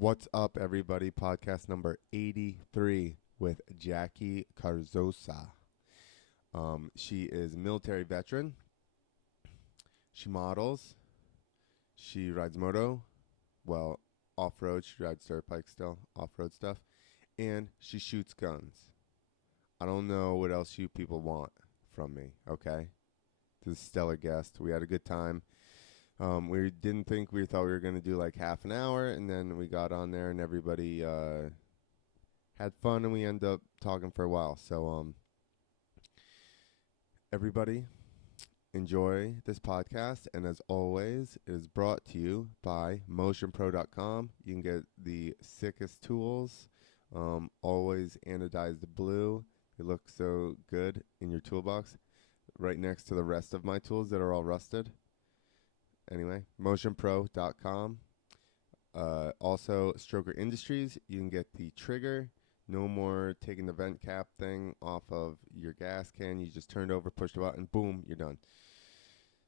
What's up, everybody? Podcast number 83 with Jackie Carrizosa. She is a military veteran. She models. She rides moto. Well, off-road. She rides dirt bike still. Off-road stuff. And she shoots guns. I don't know what else you people want from me, okay? This is a stellar guest. We had a good time. We didn't think we thought we were going to do like half an hour, and then we got on there and everybody had fun, and we ended up talking for a while. So everybody enjoy this podcast, and as always, it is brought to you by motionpro.com. You can get the sickest tools, always anodized blue. They look so good in your toolbox right next to the rest of my tools that are all rusted. Anyway, motionpro.com. Also, Stroker Industries. You can get the trigger. No more taking the vent cap thing off of your gas can. You just turn it over, push the button, boom, you're done.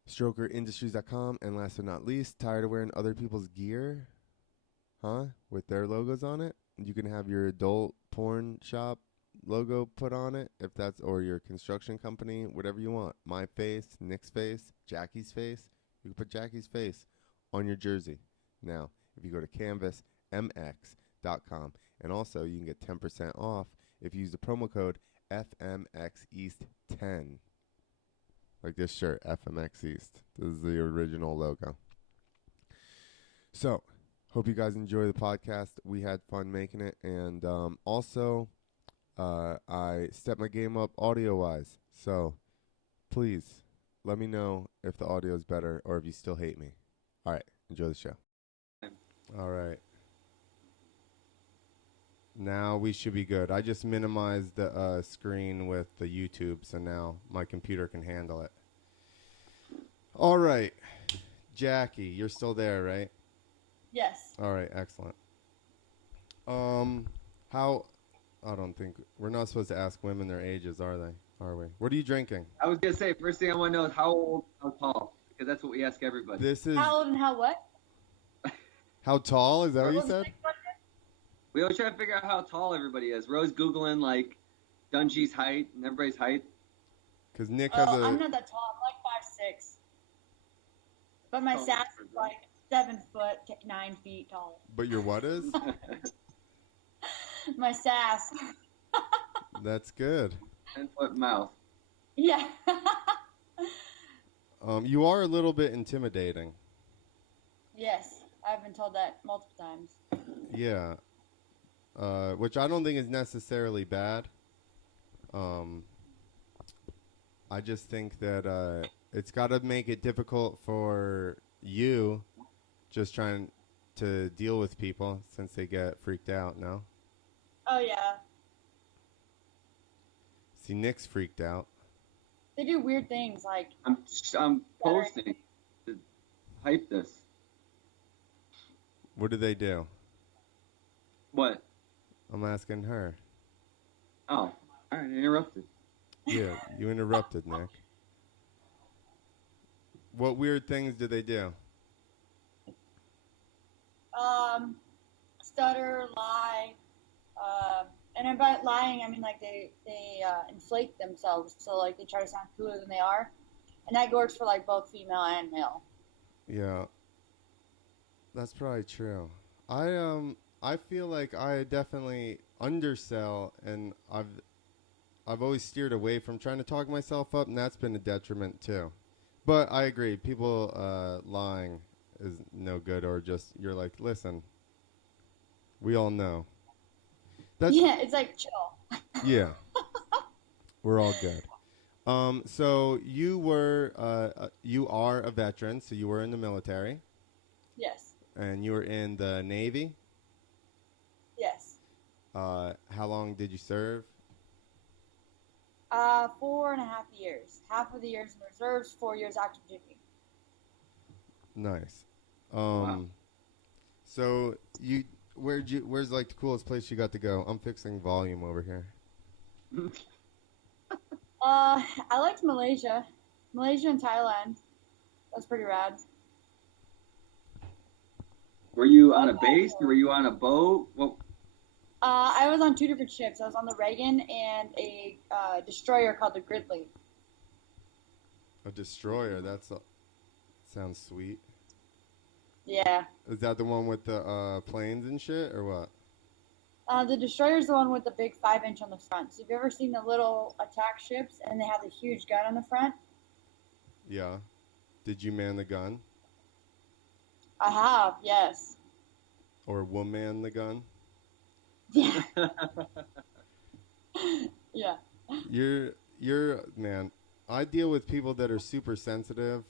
StrokerIndustries.com. And last but not least, tired of wearing other people's gear? Huh? With their logos on it? You can have your adult porn shop logo put on it, if that's, or your construction company, whatever you want. My face, Nick's face, Jackie's face. You can put Jackie's face on your jersey. Now, if you go to canvasmx.com, and also you can get 10% off if you use the promo code FMXEast10. Like this shirt, FMX East. This is the original logo. So, hope you guys enjoy the podcast. We had fun making it, and also, I stepped my game up audio-wise. So, please, let me know if the audio is better or if you still hate me. All right, enjoy the show. All right. Now we should be good. I just minimized the screen with the YouTube, so now my computer can handle it. All right. Jackie, you're still there, right? Yes. All right, excellent. I don't think, we're not supposed to ask women their ages, are they? Are we? What are you drinking? I was going to say, first thing I want to know is how old, how tall, because that's what we ask everybody. This is How old and how what? how tall? Is that what you said? We always try to figure out how tall everybody is. We're always Googling, like, Dungy's height and everybody's height. Because Nick has I'm not that tall. I'm like 5'6". But my sass is like 7 foot, 9 feet tall. But your what is? My sass. That's good. 10-foot mouth. Yeah. You are a little bit intimidating. Yes, I've been told that multiple times. Yeah. Which I don't think is necessarily bad. I just think that it's got to make it difficult for you just trying to deal with people since they get freaked out, no? Oh, yeah. See, Nick's freaked out. They do weird things like... I'm posting to hype this. What do they do? What? I'm asking her. Oh, all right, interrupted. Yeah, you interrupted, Nick. What weird things do they do? Stutter, lie, and by lying, I mean like they inflate themselves, so like they try to sound cooler than they are, and that works for like both female and male. Yeah, that's probably true. I feel like I definitely undersell, and I've always steered away from trying to talk myself up, and that's been a detriment too. But I agree, people lying is no good, or just you're like, listen, we all know. Yeah, it's like chill. Yeah, we're all good. So you are a veteran, so you were in the military. Yes. And you were in the Navy. Yes. How long did you serve? 4.5 years. Half of the years in reserves, 4 years active duty. Nice. Wow. So where's like the coolest place you got to go? I'm fixing volume over here. I liked Malaysia and Thailand. That's pretty rad. Were you on a base or were you on a boat? Well, I was on two different ships. I was on the Reagan and a destroyer called the Gridley. A destroyer. Sounds sweet. Yeah. Is that the one with the planes and shit, or what? The destroyer's the one with the big 5-inch on the front. So have you ever seen the little attack ships and they have the huge gun on the front? Yeah. Did you man the gun? I have, yes. Or woman the gun? Yeah. Yeah. You're man. I deal with people that are super sensitive,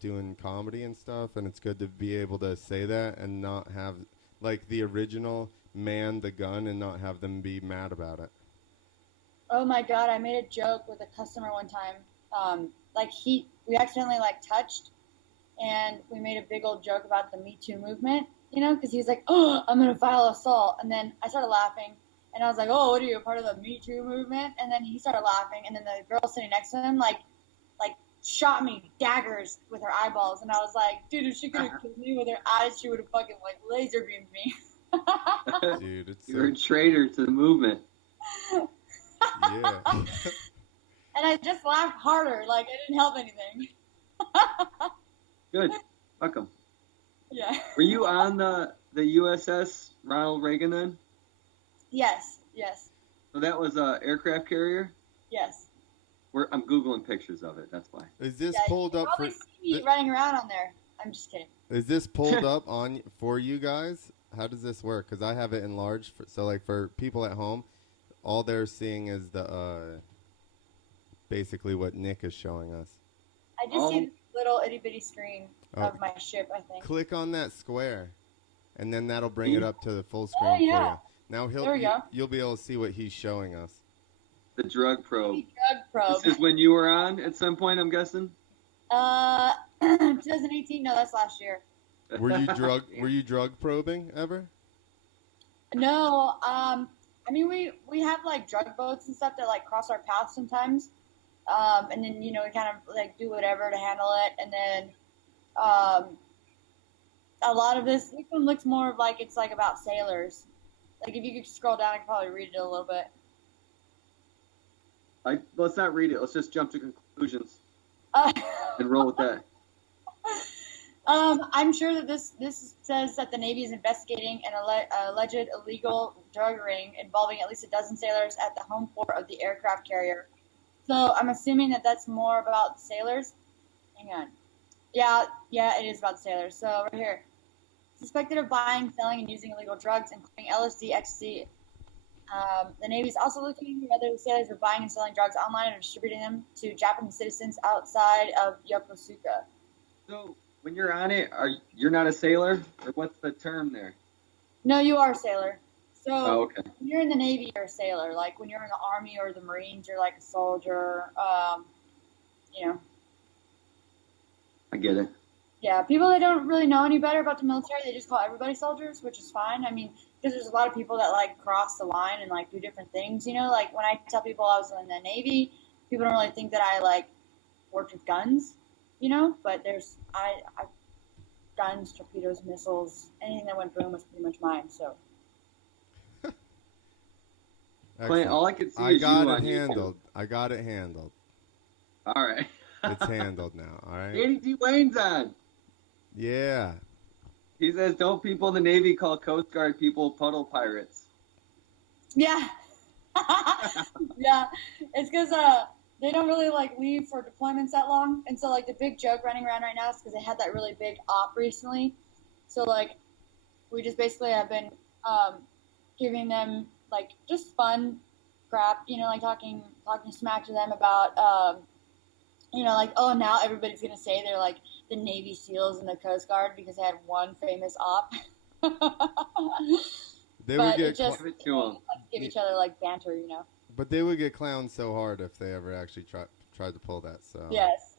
doing comedy and stuff, and it's good to be able to say that and not have like the original man the gun and not have them be mad about it. Oh my God, I made a joke with a customer one time. We accidentally like touched, and we made a big old joke about the Me Too movement, you know, because he was like, "Oh, I'm gonna file assault," and then I started laughing, and I was like, "Oh, what are you, a part of the Me Too movement?" And then he started laughing, and then the girl sitting next to him like shot me daggers with her eyeballs, and I was like, "Dude, if she could have killed me with her eyes, she would have fucking like laser beamed me." Dude, it's you're a traitor to the movement. Yeah. And I just laughed harder, like I didn't help anything. Good. Fuck 'em. Yeah. Were you on the USS Ronald Reagan then? Yes. So that was a aircraft carrier? Yes. I'm Googling pictures of it, that's why. Is this Yeah, pulled you up for? probably see me running around on there. I'm just kidding. Is this pulled up on for you guys? How does this work? Because I have it enlarged. So like for people at home, all they're seeing is the basically what Nick is showing us. I just see this little itty bitty screen of my ship, I think. Click on that square, and then that'll bring it up to the full screen for you. Now you'll be able to see what he's showing us. The drug probe. Drug probe. This is when you were on at some point, I'm guessing? 2018. No, that's last year. Were you drug probing ever? No. I mean, we have like drug boats and stuff that like cross our paths sometimes. And then we kind of like do whatever to handle it, and then a lot of this one looks more like it's like about sailors. Like if you could scroll down, I could probably read it a little bit. Let's not read it. Let's just jump to conclusions and roll with that. I'm sure that this says that the Navy is investigating an alleged illegal drug ring involving at least a dozen sailors at the home port of the aircraft carrier. So I'm assuming that that's more about the sailors. Hang on. Yeah, it is about the sailors. So right here. Suspected of buying, selling, and using illegal drugs, including LSD, ecstasy. The Navy is also looking into whether the sailors were buying and selling drugs online or distributing them to Japanese citizens outside of Yokosuka. So when you're on it, you're not a sailor? Or what's the term there? No, you are a sailor. So okay. When you're in the Navy, you're a sailor. Like when you're in the Army or the Marines, you're like a soldier. I get it. Yeah, people that don't really know any better about the military, they just call everybody soldiers, which is fine. I mean, because there's a lot of people that like cross the line and like do different things. Like when I tell people I was in the Navy, people don't really think that I like worked with guns. But there's guns, torpedoes, missiles, anything that went boom was pretty much mine. So. Clint, all I could see I is got you it on handled. I got it handled. All right. It's handled now. All right. Danny D. Wayne's on. Yeah. He says, "Don't people in the Navy call Coast Guard people puddle pirates?" Yeah. Yeah. It's because they don't really like leave for deployments that long, and so like the big joke running around right now is because they had that really big op recently. So like we just basically have been giving them like just fun crap, like talking smack to them about like, oh, now everybody's gonna say they're like the Navy SEALs and the Coast Guard because they had one famous op. They but would get give each other like banter, But they would get clowned so hard if they ever actually tried to pull that. So yes,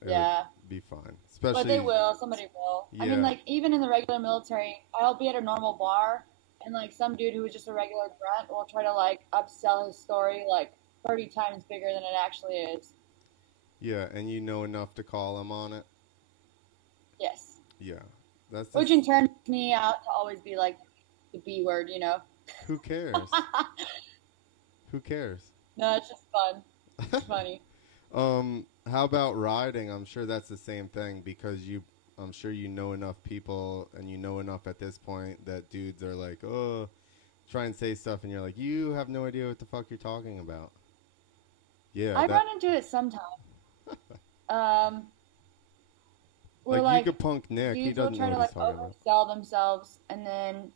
it yeah, would be fine. Especially, but they will. Somebody will. Yeah. I mean, like even in the regular military, I'll be at a normal bar, and like some dude who was just a regular grunt will try to like upsell his story like 30 times bigger than it actually is. Yeah, and you know enough to call them on it. Yes. Yeah. That's Which in turn makes me out to always be like the B word, you know? Who cares? Who cares? No, it's just fun. It's funny. How about riding? I'm sure that's the same thing because I'm sure you know enough people and you know enough at this point that dudes are like, oh, try and say stuff and you're like, you have no idea what the fuck you're talking about. Yeah. I run into it sometimes. Where like you could punk Nick. He dudes will doesn't try know to what he's like talking about. oversell themselves, and then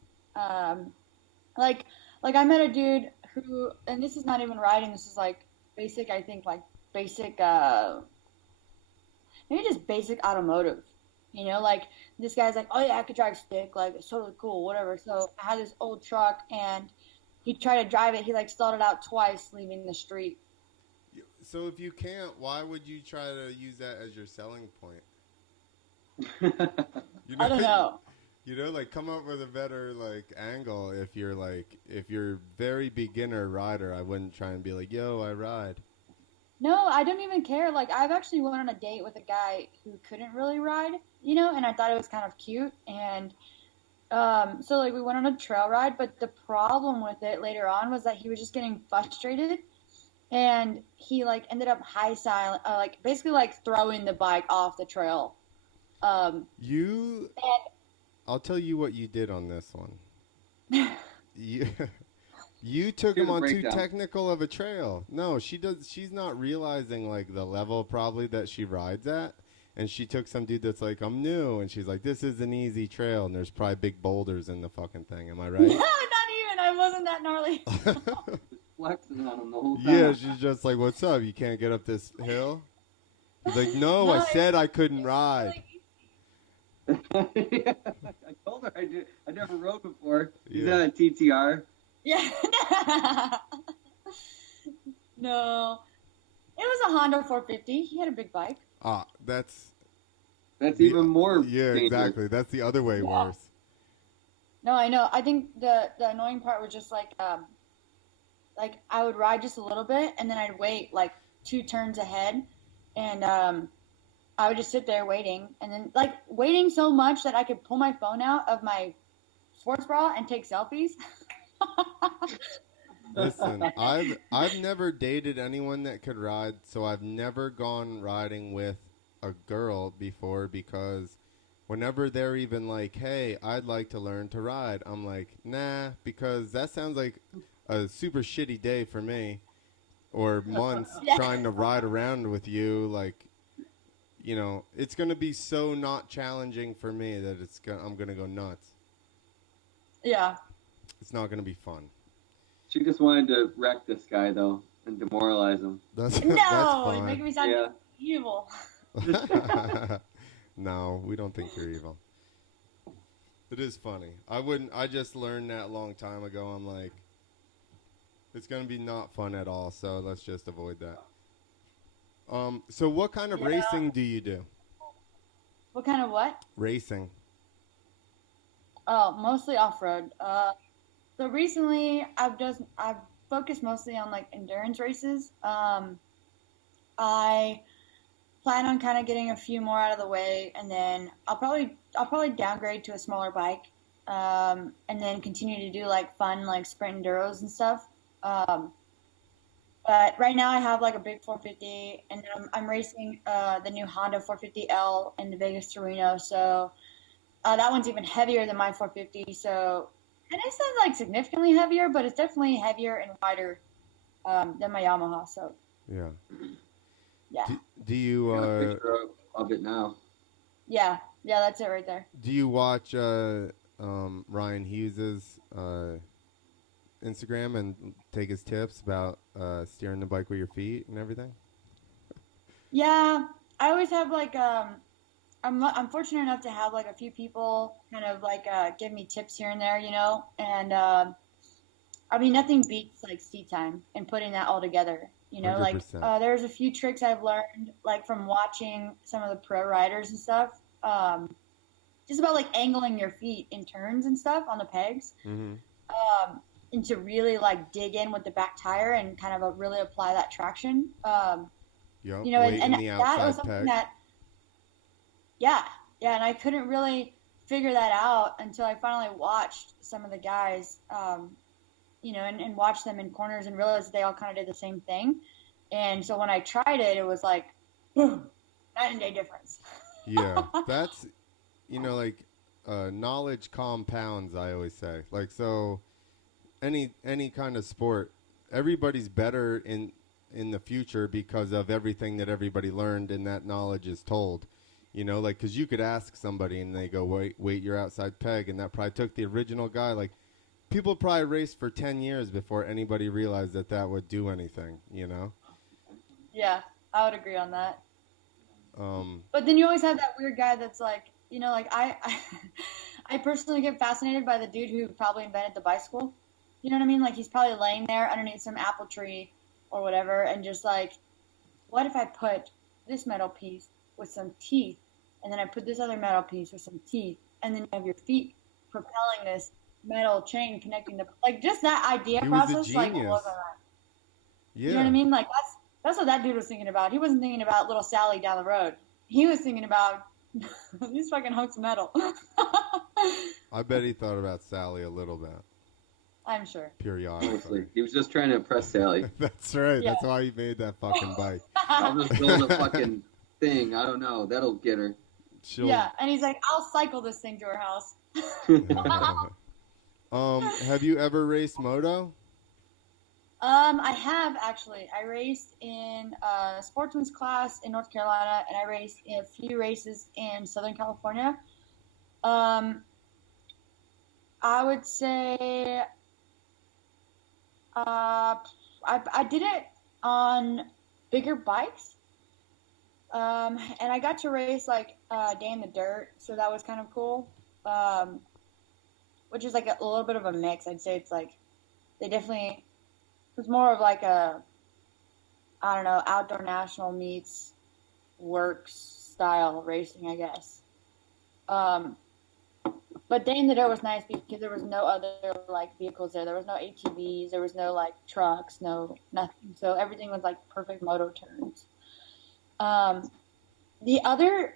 like I met a dude who, and this is not even riding. This is like basic. I think like basic, maybe just basic automotive. You know, like this guy's like, oh yeah, I could drive stick. Like it's totally cool, whatever. So I had this old truck, and he tried to drive it. He like stalled it out twice, leaving the street. So if you can't, why would you try to use that as your selling point? I don't know. You know, like come up with a better like angle. If you're very beginner rider, I wouldn't try and be like, yo, I ride. No, I don't even care. Like I've actually went on a date with a guy who couldn't really ride, you know, and I thought it was kind of cute. And so like we went on a trail ride, but the problem with it later on was that he was just getting frustrated, and he like ended up like basically like throwing the bike off the trail. I'll tell you what you did on this one. You took him on too technical of a trail. No, she's not realizing like the level probably that she rides at. And she took some dude that's like, I'm new. And she's like, this is an easy trail. And there's probably big boulders in the fucking thing. Am I right? No, not even. I wasn't that gnarly. Flexing on him the whole time. Yeah, she's just like, what's up? You can't get up this hill? He's like, no, I said I couldn't ride. Yeah, I told her I never rode before. He's on a TTR. Yeah. No. It was a Honda 450. He had a big bike. Ah, that's even more dangerous. Exactly. That's the other way worse. No, I know. I think the annoying part was just like I would ride just a little bit and then I'd wait like 2 turns ahead, and I would just sit there waiting, and then like waiting so much that I could pull my phone out of my sports bra and take selfies. Listen, I've never dated anyone that could ride, so I've never gone riding with a girl before, because whenever they're even like, hey, I'd like to learn to ride, I'm like, nah, because that sounds like a super shitty day for me, or months trying to ride around with you. Like, you know, it's going to be so not challenging for me that I'm going to go nuts. Yeah. It's not going to be fun. She just wanted to wreck this guy, though, and demoralize him. That's you're fine. making me sound evil. No, we don't think you're evil. It is funny. I just learned that a long time ago. I'm like, it's going to be not fun at all, so let's just avoid that. So what kind of racing do you do? What kind of what? Racing. Oh, mostly off-road. So recently I've focused mostly on like endurance races. I plan on kind of getting a few more out of the way, and then I'll probably downgrade to a smaller bike, and then continue to do like fun like sprint enduros and stuff. But right now I have like a big 450, and then I'm racing the new Honda 450L in the Vegas to Reno. So that one's even heavier than my 450. So, and it's not like significantly heavier, but it's definitely heavier and wider than my Yamaha. So yeah. Do you? A picture of it now. Yeah, that's it right there. Do you watch Ryan Hughes's Instagram and take his tips about steering the bike with your feet and everything? Yeah, I always have like I'm fortunate enough to have like a few people kind of like give me tips here and there, you know, and I mean nothing beats like seat time and putting that all together, you know. 100%. Like there's a few tricks I've learned like from watching some of the pro riders and stuff, just about like angling your feet in turns and stuff on the pegs. Mm-hmm. And to really like dig in with the back tire and kind of really apply that traction. You know, and that was something that, and I couldn't really figure that out until I finally watched some of the guys, and watched them in corners and realized they all kind of did the same thing. And so when I tried it, it was like, boom, night and day difference. Yeah, that's, like, knowledge compounds, I always say. Like, so any kind of sport, everybody's better in the future because of everything that everybody learned and that knowledge is told. Like, because you could ask somebody and they go, wait, you're outside peg, and that probably took the original guy. Like, people probably raced for 10 years before anybody realized that would do anything, Yeah, I would agree on that. Um, But then you always have that weird guy that's like, like I personally get fascinated by the dude who probably invented the bicycle. You know what I mean? Like he's probably laying there underneath some apple tree or whatever, and just like, what if I put this metal piece with some teeth, and then I put this other metal piece with some teeth, and then you have your feet propelling this metal chain connecting the like just that idea He was a process like genius. blows my mind. yeah. You know what I mean? Like that's what that dude was thinking about. He wasn't thinking about little Sally down the road. He was thinking about these fucking hunks of metal. I bet he thought about Sally a little bit. I'm sure. Honestly, Periodically. he was just trying to impress Sally. That's right. Yeah. That's why he made that fucking bike. I'll just build a fucking thing. I don't know. That'll get her. Yeah, and he's like, I'll cycle this thing to her house. Have you ever raced moto? I have actually. I raced in a sportsman's class in North Carolina, and I raced in a few races in Southern California. I would say I did it on bigger bikes, and I got to race like Day in the Dirt, so that was kind of cool. Which is like a little bit of a mix. I'd say it's like they definitely. It was more of like a, I don't know, outdoor national meets works style racing, I guess. But Day in the Dirt was nice because there was no other like vehicles there. There was no ATVs. There was no like trucks. No nothing. So everything was like perfect moto turns. The other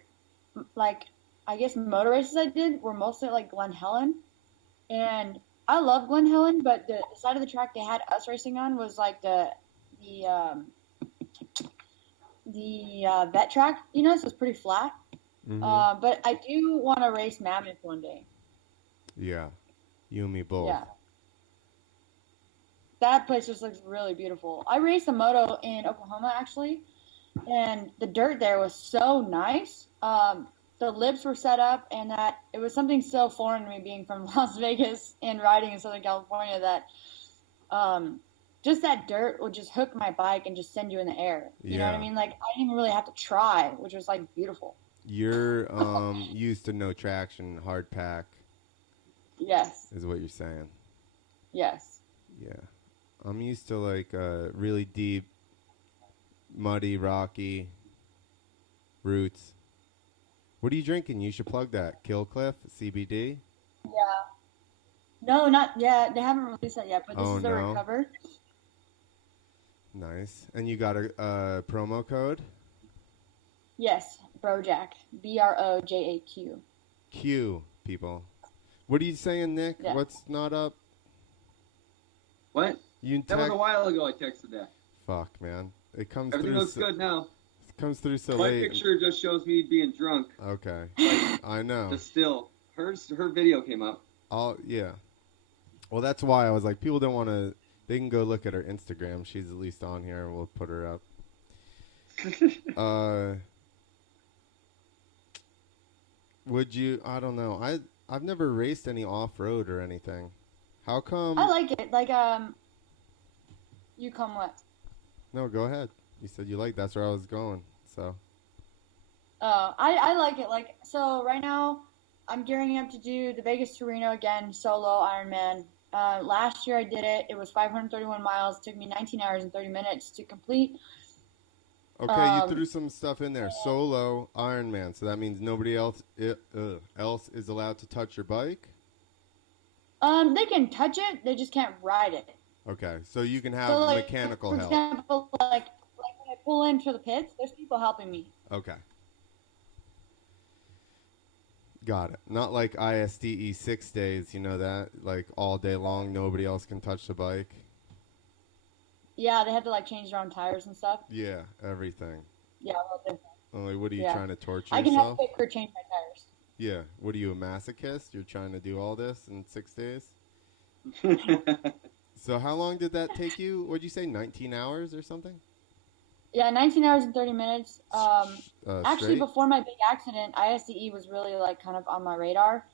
like I guess motor races I did were mostly at, like Glen Helen, and I love Glen Helen, but the side of the track they had us racing on was like the vet track, so it's pretty flat. Mm-hmm. But I do want to race Mammoth one day. Yeah. You and me both. Yeah. That place just looks really beautiful. I raced a moto in Oklahoma actually, and the dirt there was so nice. The lips were set up, and that it was something so foreign to me being from Las Vegas and riding in Southern California that just that dirt would just hook my bike and just send you in the air. You know what I mean? Like I didn't even really have to try, which was like beautiful. You're used to no traction, hard pack. Yes. Is what you're saying. Yes. Yeah. I'm used to like really deep, muddy, rocky roots. What are you drinking? You should plug that. Killcliff, CBD? Yeah. No, not yet. They haven't released that yet, but this is the Recover. Nice. And you got a promo code? Yes, Brojaq. BROJAQ. Q, people. What are you saying, Nick? Yeah. What's not up? What? That was a while ago I texted that. Fuck, man. It comes Everything through looks good now. It comes through so My late. picture just shows me being drunk. Okay. I know. The still. Her video came up. Yeah. Well, that's why I was like, people don't want to. They can go look at her Instagram. She's at least on here, and we'll put her up. Would you? I don't know. I've never raced any off road or anything. How come? I like it. Like you come what? No, go ahead. You said you like. That's where I was going. So. I like it. Like so, right now, I'm gearing up to do the Vegas to Reno again, solo Ironman. Last year I did it. It was 531 miles. It took me 19 hours and 30 minutes to complete. Okay, you threw some stuff in there. Solo Ironman. So that means nobody else is allowed to touch your bike? They can touch it. They just can't ride it. Okay, so you can have So, mechanical for help. example, like when I pull into the pits, there's people helping me. Okay. Got it. Not like ISDE 6 days, you know that? Like all day long, nobody else can touch the bike. Yeah, they have to like change their own tires and stuff. Yeah, everything. Yeah, well, Like, what are you yeah. trying to torture I can help yourself? Quick Crew change my tires. Yeah. What are you, a masochist? You're trying to do all this in 6 days? So how long did that take you? What'd you say, 19 hours or something? Yeah, 19 hours and 30 minutes. Actually, Straight? before my big accident, ISDE was really like kind of on my radar.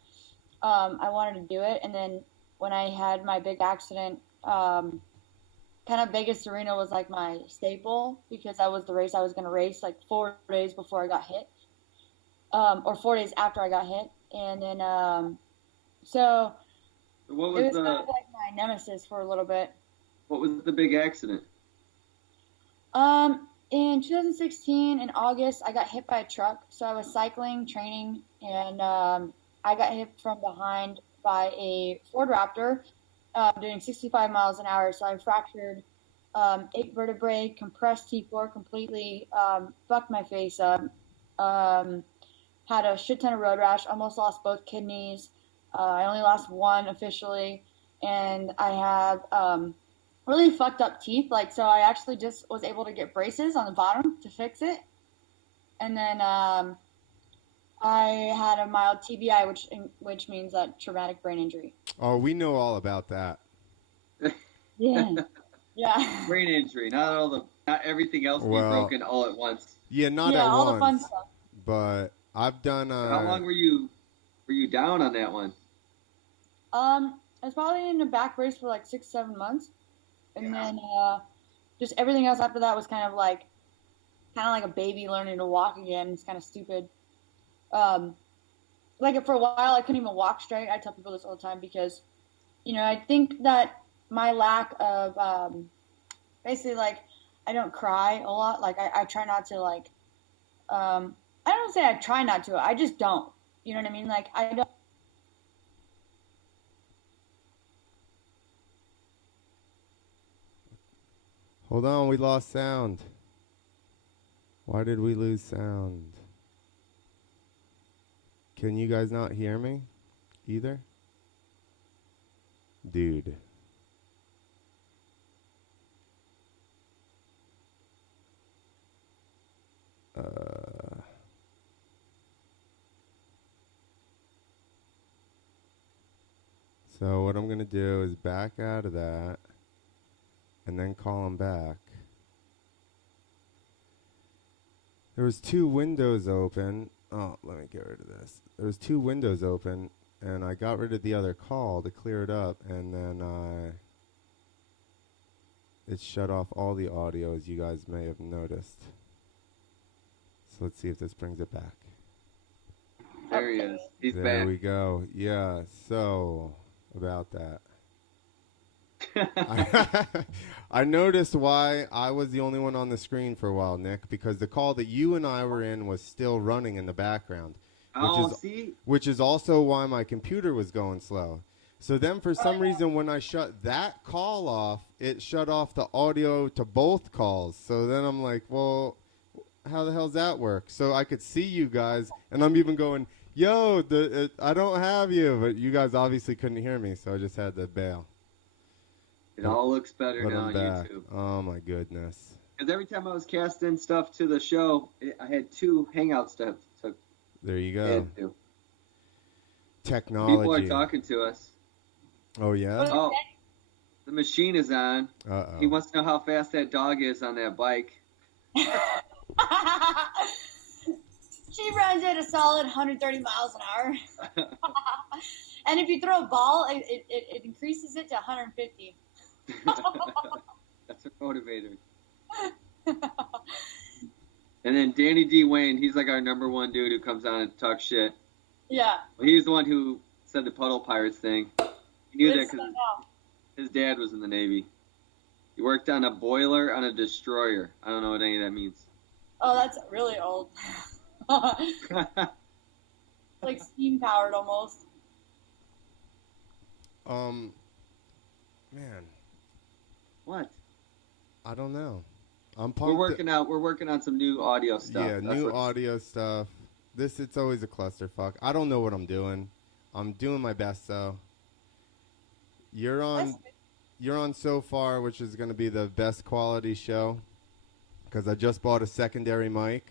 I wanted to do it, and then when I had my big accident, kind of Vegas Arena was like my staple because that was the race I was going to race like 4 days before I got hit, or 4 days after I got hit, and then so What it was was the kind of like my nemesis for a little bit. What was the big accident? In 2016, in August, I got hit by a truck. So I was cycling, training, and I got hit from behind by a Ford Raptor doing 65 miles an hour. So I fractured 8 vertebrae, compressed T4 completely, fucked my face up, had a shit ton of road rash, almost lost both kidneys. I only lost one officially, and I have really fucked up teeth. Like, so I actually just was able to get braces on the bottom to fix it. And then I had a mild TBI, which means that traumatic brain injury. Oh, we know all about that. Yeah. Yeah. Brain injury, not everything else being broken all at once. Yeah, not yeah, at all once. the fun stuff. But I've done. How long were you down on that one? I was probably in a back brace for like 6-7 months. And then just everything else after that was kind of like a baby learning to walk again. It's kind of stupid. Like for a while, I couldn't even walk straight. I tell people this all the time because, I think that my lack of basically like I don't cry a lot. Like I try not to like I don't say I try not to. I just don't. You know what I mean? Like I don't. Hold on, we lost sound. Why did we lose sound? Can you guys not hear me either? Dude. So what I'm going to do is back out of that and then call him back. There was 2 windows open. Oh, let me get rid of this. There was 2 windows open, and I got rid of the other call to clear it up, and then it shut off all the audio, as you guys may have noticed. So let's see if this brings it back. There he is. He's there back. There we go. Yeah, so about that. I noticed why I was the only one on the screen for a while, Nick, because the call that you and I were in was still running in the background. Which is also why my computer was going slow. So then for some reason when I shut that call off, it shut off the audio to both calls. So then I'm like, well, how the hell's that work? So I could see you guys, and I'm even going, yo, I don't have you. But you guys obviously couldn't hear me, so I just had to bail. It all looks better But now I'm on back. YouTube. Oh, my goodness. Because every time I was casting stuff to the show, I had 2 Hangout steps. So There you go. Technology. People are talking to us. Oh, yeah? Oh, the machine is on. Uh-oh. He wants to know how fast that dog is on that bike. She runs at a solid 130 miles an hour. And if you throw a ball, it increases it to 150. That's a motivator. And then Danny D. Wayne, he's like our #1 dude who comes on and talks shit. Yeah. Well, he's the one who said the Puddle Pirates thing. He knew that because his dad was in the Navy. He worked on a boiler on a destroyer. I don't know what any of that means. Oh, that's really old. Like steam powered almost. Man. What? I don't know. I'm pumped. We're working on some new audio stuff. Yeah, new audio stuff. It's always a clusterfuck. I don't know what I'm doing. I'm doing my best though. You're on So Far, which is going to be the best quality show because I just bought a secondary mic,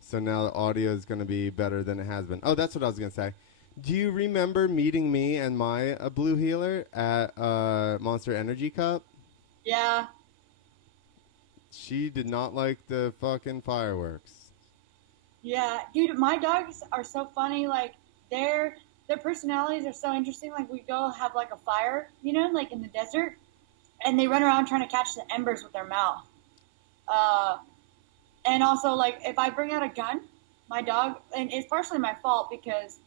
so now the audio is going to be better than it has been. Oh, that's what I was going to say. Do you remember meeting me and Maya, a blue healer, at Monster Energy Cup? Yeah. She did not like the fucking fireworks. Yeah, dude, my dogs are so funny. Like, their personalities are so interesting. Like, we go have, like, a fire, you know, like in the desert, and they run around trying to catch the embers with their mouth. And also, like, if I bring out a gun, my dog, and it's partially my fault because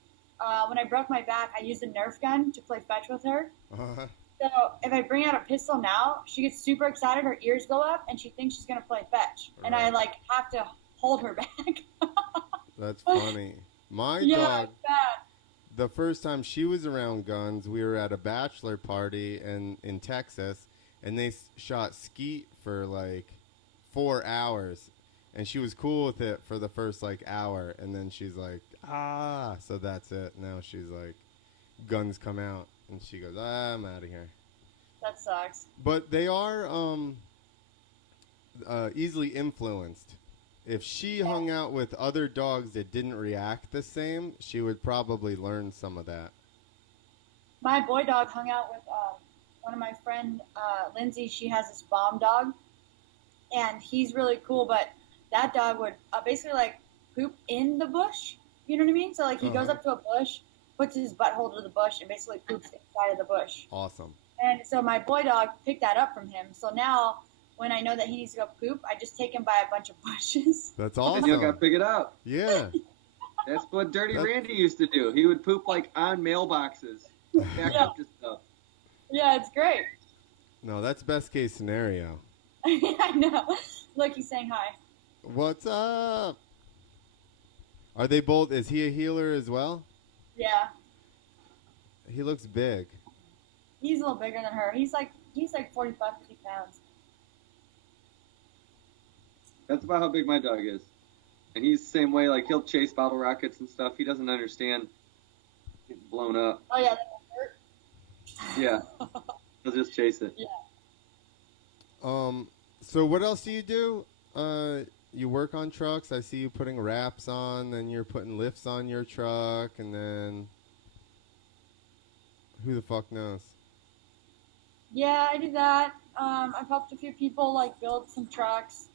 when I broke my back, I used a Nerf gun to play fetch with her. Uh-huh. So if I bring out a pistol now, she gets super excited, her ears go up, and she thinks she's going to play fetch. Right. And I, like, have to hold her back. That's funny. My dog, the first time she was around guns, we were at a bachelor party in Texas, and they shot skeet for like 4 hours, and she was cool with it for the first like hour, and then she's like, so that's it. Now she's like, guns come out, and she goes, I'm out of here. That sucks. But they are easily influenced. If she hung out with other dogs that didn't react the same, she would probably learn some of that. My boy dog hung out with one of my friend, Lindsay. She has this bomb dog, and he's really cool, but that dog would basically, like, poop in the bush. You know what I mean? So, like, he goes up to a bush, puts his butthole to the bush, and basically poops inside of the bush. Awesome. And so my boy dog picked that up from him. So now, when I know that he needs to go poop, I just take him by a bunch of bushes. That's awesome. And you got to pick it up. Yeah. That's what Dirty Randy used to do. He would poop, like, on mailboxes. Back up to stuff. Yeah, it's great. No, that's best case scenario. I know. Look, he's saying hi. What's up? Are they both? Is he a healer as well? Yeah. He looks big. He's a little bigger than her. He's like 45, 50 pounds. That's about how big my dog is. And he's the same way. Like, he'll chase bottle rockets and stuff. He doesn't understand getting blown up. Oh, yeah, that won't hurt? Yeah. He'll just chase it. Yeah. So what else do you do? You work on trucks. I see you putting wraps on, then you're putting lifts on your truck, and then who the fuck knows? Yeah, I do that. I've helped a few people, like, build some trucks.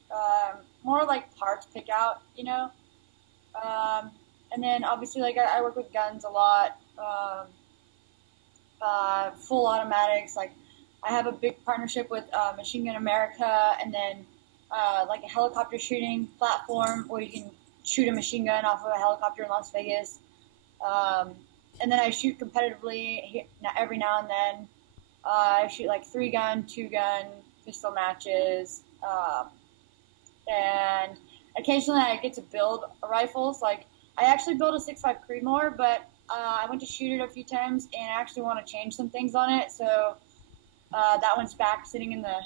More like parts pick out, you know? And then obviously, like, I work with guns a lot. Full automatics. Like, I have a big partnership with Machine Gun America, and then like a helicopter shooting platform where you can shoot a machine gun off of a helicopter in Las Vegas. And then I shoot competitively every now and then. I shoot like 3-gun, 2-gun pistol matches. And occasionally I get to build rifles. Like, I actually built a 6.5 Creedmoor, but I went to shoot it a few times, and I actually want to change some things on it. So that one's back sitting in the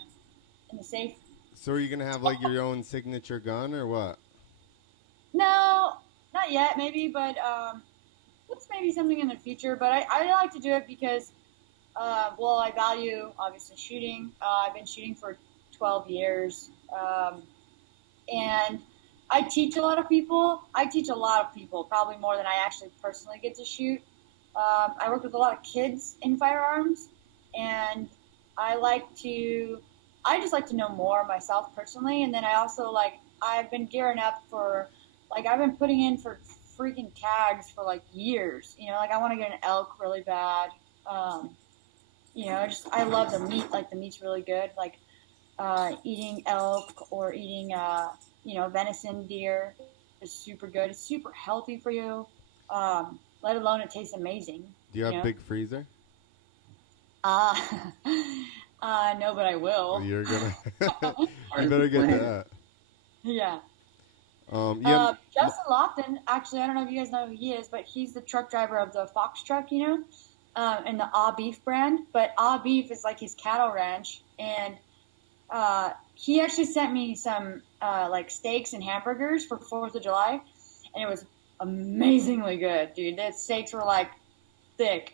safe. So are you going to have, like, your own signature gun or what? No, not yet, maybe, but that's maybe something in the future. But I like to do it because, well, I value, obviously, shooting. I've been shooting for 12 years. And I teach a lot of people. I teach a lot of people, probably more than I actually personally get to shoot. I work with a lot of kids in firearms, and I just like to know more myself personally. And then I also, like, I've been gearing up for, like, I've been putting in for freaking tags for, like, years. You know, like, I want to get an elk really bad. You know, I love the meat. Like, the meat's really good. Like, eating elk or eating, you know, venison deer is super good. It's super healthy for you. Let alone it tastes amazing. Do you have a big freezer? No, but I will. You're gonna. You better get that. Yeah. Yeah. Justin Lofton, actually, I don't know if you guys know who he is, but he's the truck driver of the Fox truck, you know, and the Ah Beef brand. But Ah Beef is like his cattle ranch, and he actually sent me some like steaks and hamburgers for 4th of July, and it was amazingly good, dude. The steaks were like thick.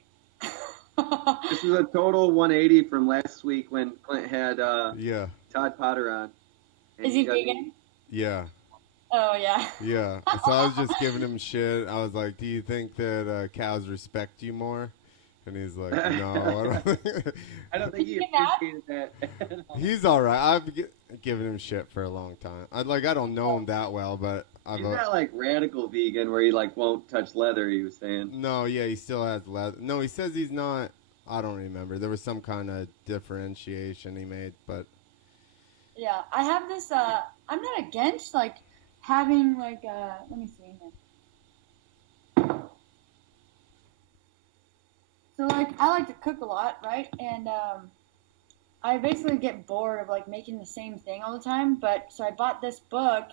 This is a total 180 from last week when Clint had Yeah. Todd Potter on. And Is he vegan? Yeah. Oh yeah. Yeah. So I was just giving him shit. I was like, "Do you think that cows respect you more?" And he's like, "No, I don't." I don't think he Did you get appreciated that. at all. He's all right. I've given him shit for a long time. I don't know him that well, but He's not like radical vegan where he like won't touch leather. He was saying. No, yeah, he still has leather. No, he says he's not. I don't remember. There was some kind of differentiation he made, but Yeah, I have this. I'm not against like having like. Let me see here. So like, I like to cook a lot, right? And I basically get bored of like making the same thing all the time. But so I bought this book,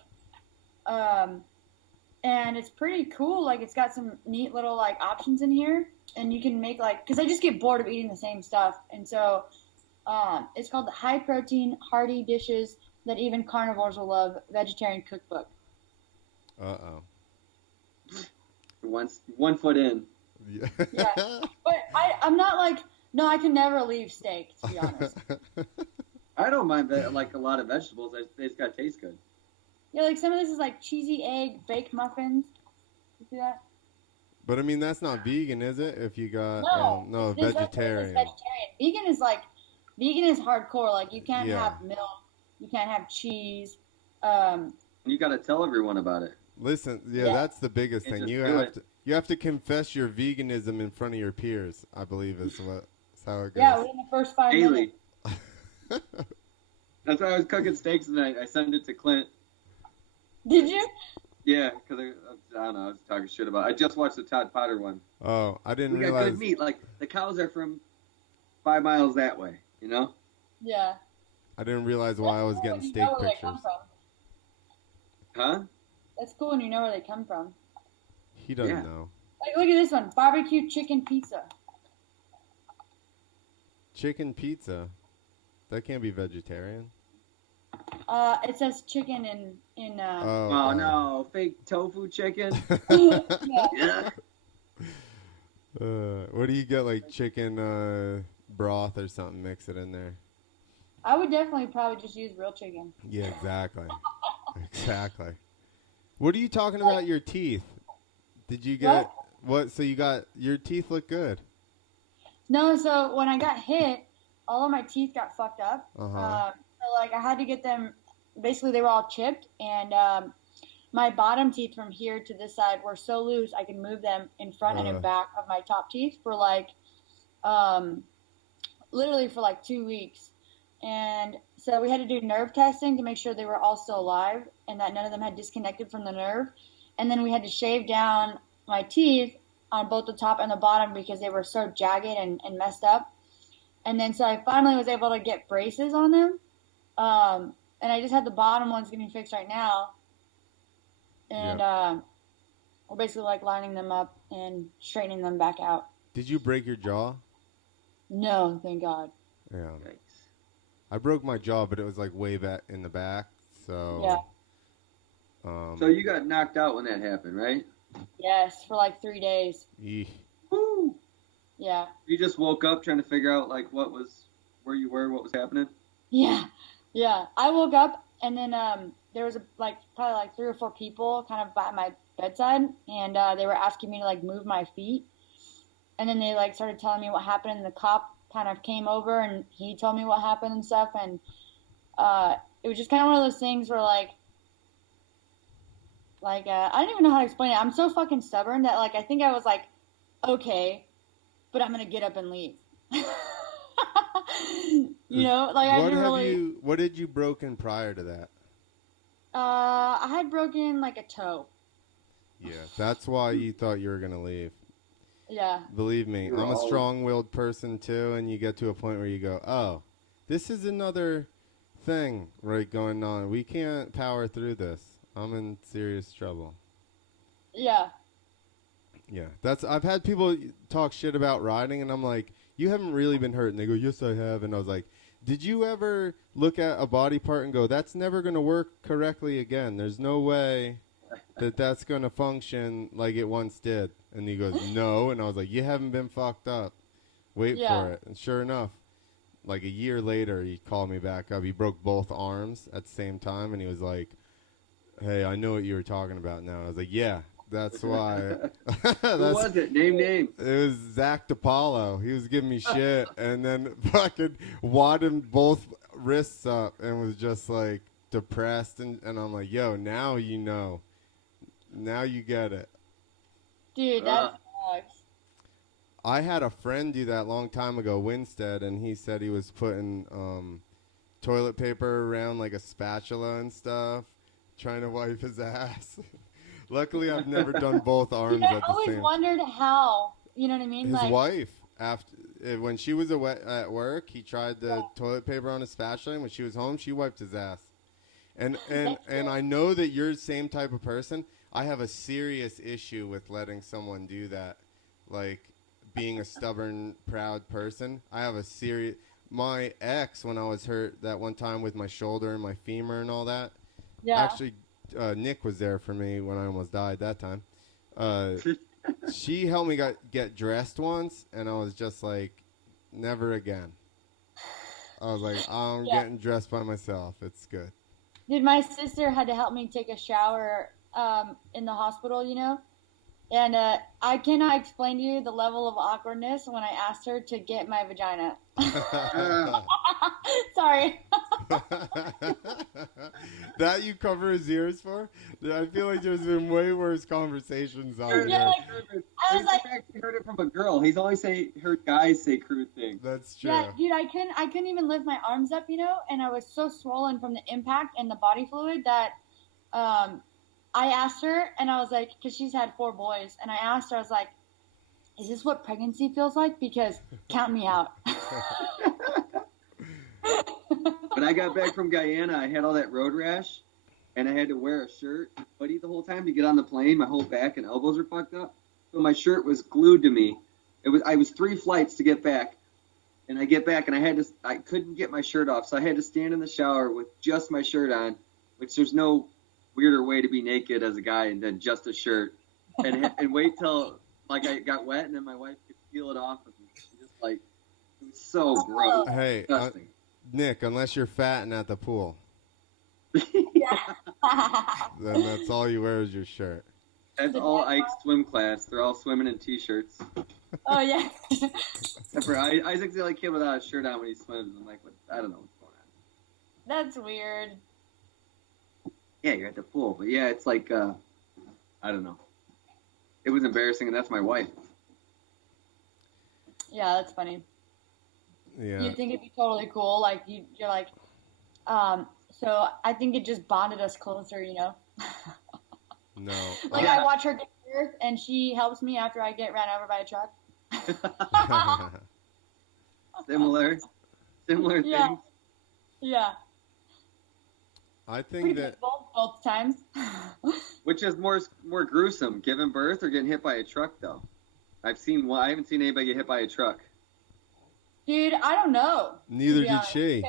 and it's pretty cool. Like, it's got some neat little like options in here, and you can make like, because I just get bored of eating the same stuff, and so it's called the High Protein Hearty Dishes That Even Carnivores Will Love Vegetarian Cookbook. One foot in. yeah. Yeah, but I'm not like, no, I can never leave steak, to be honest. I don't mind like a lot of vegetables. It's got to taste good. Yeah, like some of this is like cheesy egg baked muffins. You see that? But I mean, that's not vegan, is it? If you got no this vegetarian. is vegetarian. Vegan is hardcore. Like, you can't Yeah. have milk, you can't have cheese. You got to tell everyone about it. Listen, yeah, Yeah. that's the biggest You thing. just You do have it. to confess your veganism in front of your peers. I believe is how it goes. Yeah, within the first 5 Daily. minutes. That's why I was cooking steaks tonight. I sent it to Clint. Did you? Yeah, because I don't know. I was talking shit about. I just watched the Todd Potter one. Oh, I didn't We got realize. good meat. Like the cows are from 5 miles that way. You know. Yeah. I didn't realize why I was That's getting cool when you steak know where they pictures. come from. Huh? That's cool when you know where they come from. He doesn't Yeah. know. Like, look at this one, barbecue chicken pizza. Chicken pizza. That can't be vegetarian. It says chicken in Oh no, fake tofu chicken. yeah. Yeah. What do you get? Like chicken broth or something? Mix it in there. I would definitely probably just use real chicken. Yeah, exactly. Exactly. What are you talking about? Your teeth? Did you get what? So you got your teeth look good. No, so when I got hit, all of my teeth got fucked up. Uh-huh. So like I had to get them. Basically, they were all chipped, and my bottom teeth from here to this side were so loose I could move them in front and in back of my top teeth for like, literally for like 2 weeks. And so we had to do nerve testing to make sure they were all still alive and that none of them had disconnected from the nerve. And then we had to shave down my teeth on both the top and the bottom because they were so jagged and messed up. And then so I finally was able to get braces on them. And I just had the bottom ones getting fixed right now. And we're basically like lining them up and straightening them back out. Did you break your jaw? No, thank God. Yeah. Yikes. I broke my jaw, but it was like way back in the back. So. Yeah. So you got knocked out when that happened, right? Yes, for like 3 days. Eeh. Woo! Yeah. You just woke up trying to figure out like where you were, what was happening. Yeah. Yeah. I woke up and then there was probably like 3 or 4 people kind of by my bedside, and they were asking me to like move my feet. And then they like started telling me what happened, and the cop kind of came over and he told me what happened and stuff. And it was just kind of one of those things where like I don't even know how to explain it. I'm so fucking stubborn that like I think I was like, okay, but I'm gonna get up and leave. You know, like I didn't really. What did you broken prior to that? I had broken like a toe. Yeah, that's why you thought you were gonna leave. Yeah. Believe me, You're I'm a all- strong-willed person too, and you get to a point where you go, "Oh, this is another thing right going on. We can't power through this. I'm in serious trouble." Yeah. Yeah, I've had people talk shit about riding, and I'm like, "You haven't really been hurt," and they go, "Yes, I have," and I was like, "Did you ever look at a body part and go, that's never gonna work correctly again? There's no way that's going to function like it once did. And he goes, no. And I was like, you haven't been fucked up. Wait for it. And sure enough, like a year later, he called me back up. He broke both arms at the same time. And he was like, hey, I know what you were talking about now. I was like, yeah, that's why. Who was it? Name. It was Zach DePaulo. He was giving me shit. And then fucking wadded both wrists up and was just like depressed. And I'm like, yo, now you know. Now you get it. Dude, that sucks. I had a friend do that a long time ago, Winstead, and he said he was putting toilet paper around like a spatula and stuff, trying to wipe his ass. Luckily, I've never done both arms at the same time. I always wondered how. You know what I mean? His wife, when she was at work, he tried the toilet paper on a spatula, and when she was home, she wiped his ass. And I know that you're the same type of person. I have a serious issue with letting someone do that, like being a stubborn, proud person. I have a serious. My ex, when I was hurt that one time with my shoulder and my femur and all that. Yeah. Actually, Nick was there for me when I almost died that time. She helped me get dressed once, and I was just like, never again. I was like, I'm getting dressed by myself. It's good. Dude, my sister had to help me take a shower in the hospital, you know? And I cannot explain to you the level of awkwardness when I asked her to get my vagina. Sorry. That you cover his ears for? I feel like there's been way worse conversations out there. Yeah, I was like, he heard it from a girl. He's always heard guys say crude things. That's true. Yeah, dude, I couldn't even lift my arms up, you know, and I was so swollen from the impact and the body fluid that I asked her, and I was like, because she's had 4 boys, and I asked her, I was like, is this what pregnancy feels like? Because count me out. When I got back from Guyana, I had all that road rash, and I had to wear a shirt, hoodie the whole time to get on the plane. My whole back and elbows were fucked up, so my shirt was glued to me. I was 3 flights to get back, and I get back, and I couldn't get my shirt off, so I had to stand in the shower with just my shirt on, which there's no weirder way to be naked as a guy than just a shirt, and wait till like I got wet, and then my wife could peel it off of me. She just like, it was so gross. Hey, Nick, unless you're fat and at the pool, then that's all you wear is your shirt. That's all Ike's swim class. They're all swimming in t-shirts. Oh yeah. Except for Isaac's the only kid without a shirt on when he swims. I'm like, what? I don't know what's going on. That's weird. Yeah, you're at the pool, but yeah, it's like, I don't know. It was embarrassing, and that's my wife. Yeah, that's funny. Yeah. You think it'd be totally cool, like you're like, so I think it just bonded us closer, you know. No. Like I watch her give birth, and she helps me after I get ran over by a truck. Similar things. Yeah. I think that both times. Which is more gruesome, giving birth or getting hit by a truck, though? I haven't seen anybody get hit by a truck. Dude, I don't know. Neither did she.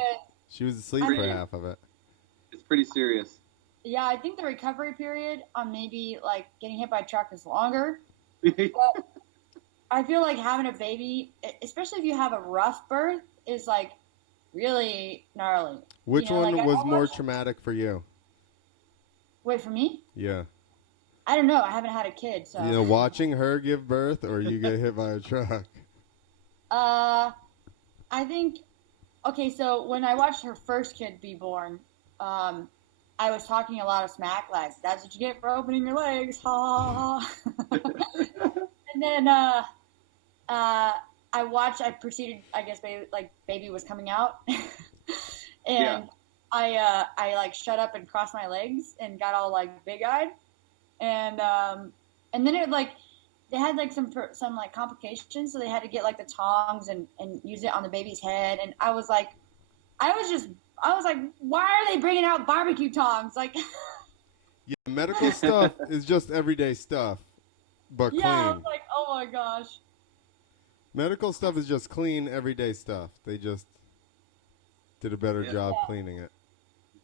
She was asleep for half of it. It's pretty serious. Yeah, I think the recovery period on maybe like getting hit by a truck is longer. But I feel like having a baby, especially if you have a rough birth, is like really gnarly. Which one was more traumatic for you? Wait, for me? Yeah. I don't know. I haven't had a kid, so. You know, watching her give birth or you get hit by a truck? I think, okay, so when I watched her first kid be born, I was talking a lot of smack, like, that's what you get for opening your legs, ha ha ha. And then, I proceeded, I guess, baby was coming out. And I like shut up and crossed my legs and got all like big-eyed. And then it like, they had like some like complications. So they had to get like the tongs and use it on the baby's head. And I was like, why are they bringing out barbecue tongs? Like, yeah, medical stuff is just everyday stuff, but clean. Yeah, I was like, oh my gosh. Medical stuff is just clean, everyday stuff. They just did a better job cleaning it.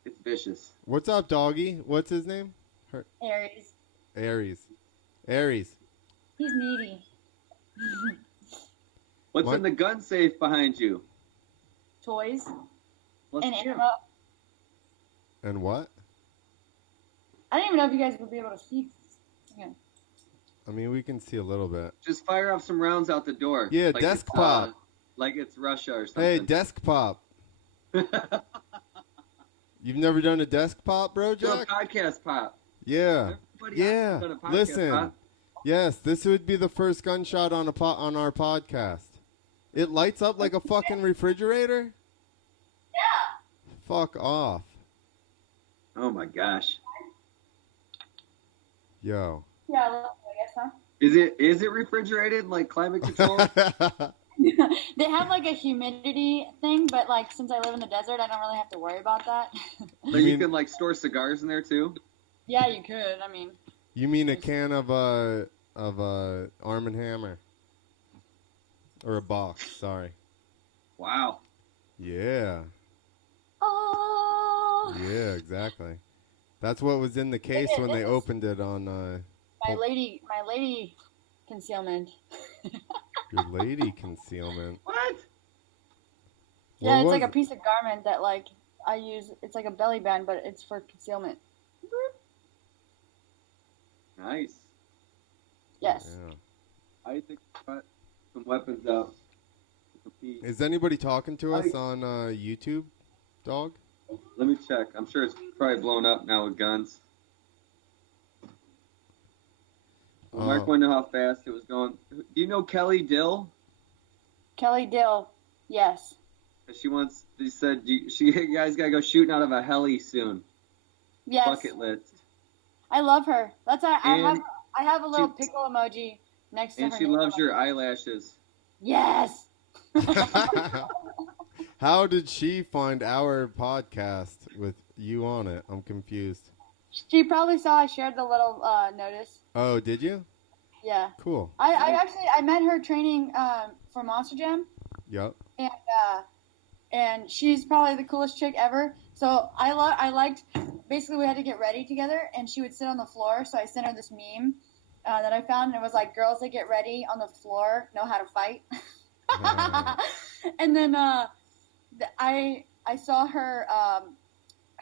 It's vicious. What's up, doggy? What's his name? Aries. Aries. He's needy. What's What? in the gun safe behind you? Toys Let's and see 'em. ammo. And what? I don't even know if you guys would be able to see. Yeah. I mean, we can see a little bit. Just fire off some rounds out the door. Yeah, like desk it's, pop. Like it's Russia or something. Hey, desk pop. You've never done a desk pop, bro, Do a Jack? podcast pop. Yeah. Everybody Yeah. else has done a podcast Listen. pop. Yes, this would be the first gunshot on on our podcast. It lights up like a fucking refrigerator? Yeah. Fuck off. Oh my gosh. Yo. Yeah, I guess, huh? Is it refrigerated like climate control? They have like a humidity thing, but like since I live in the desert, I don't really have to worry about that. So you can like store cigars in there too? Yeah, you could. I mean, You mean a can of Arm & Hammer? Or a box, sorry. Wow. Yeah. oh, Yeah, exactly. That's what was in the case when they opened it on my lady concealment. your lady concealment. What? Yeah, What it's was like a it? piece of garment that like I use. It's like a belly band, but it's for concealment. Nice. Yes. Yeah. I think I got some weapons out. to compete. Is anybody talking to us I- on YouTube, dog? Let me check. I'm sure it's probably blown up now with guns. Well, Mark wanted to know how fast it was going. Do you know Kelly Dill? Kelly Dill. Yes. They said, you guys got to go shooting out of a heli soon. Yes. Bucket list. I love her. That's why And I have a little she- pickle emoji next to her. And she name. loves your eyelashes. Yes. How did she find our podcast with you on it? I'm confused. She probably saw I shared the little notice. Oh, did you? Yeah. Cool. I met her training for Monster Jam, Yep. and she's probably the coolest chick ever. So I liked. Basically, we had to get ready together, and she would sit on the floor. So I sent her this meme that I found, and it was like, "Girls that get ready on the floor know how to fight." And then I saw her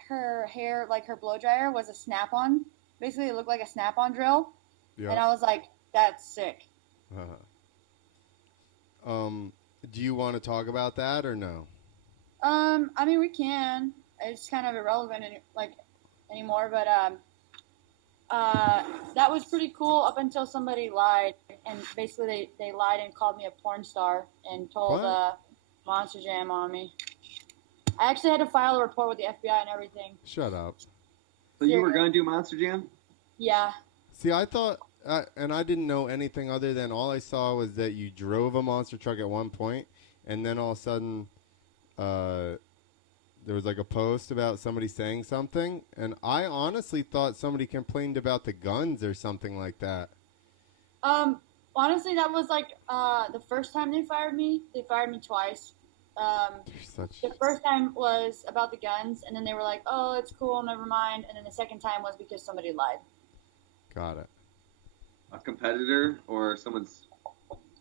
her hair, like her blow dryer, was a snap-on. Basically, it looked like a snap-on drill, and Yep. I was like, "That's sick." Do you want to talk about that or no? I mean, we can. It's kind of irrelevant anymore, but that was pretty cool up until somebody lied, and basically they lied and called me a porn star and told What? Monster Jam on me. I actually had to file a report with the FBI and everything. Shut up. So you were Serious. going to do Monster Jam? Yeah. See, I thought, and I didn't know anything other than all I saw was that you drove a monster truck at one point, and then all of a sudden, there was like a post about somebody saying something, and I honestly thought somebody complained about the guns or something like that. Honestly, that was like the first time they fired me. They fired me twice. You're such. The first time was about the guns, and then they were like, "Oh, it's cool, never mind." And then the second time was because somebody lied. Got it. A competitor or someone's...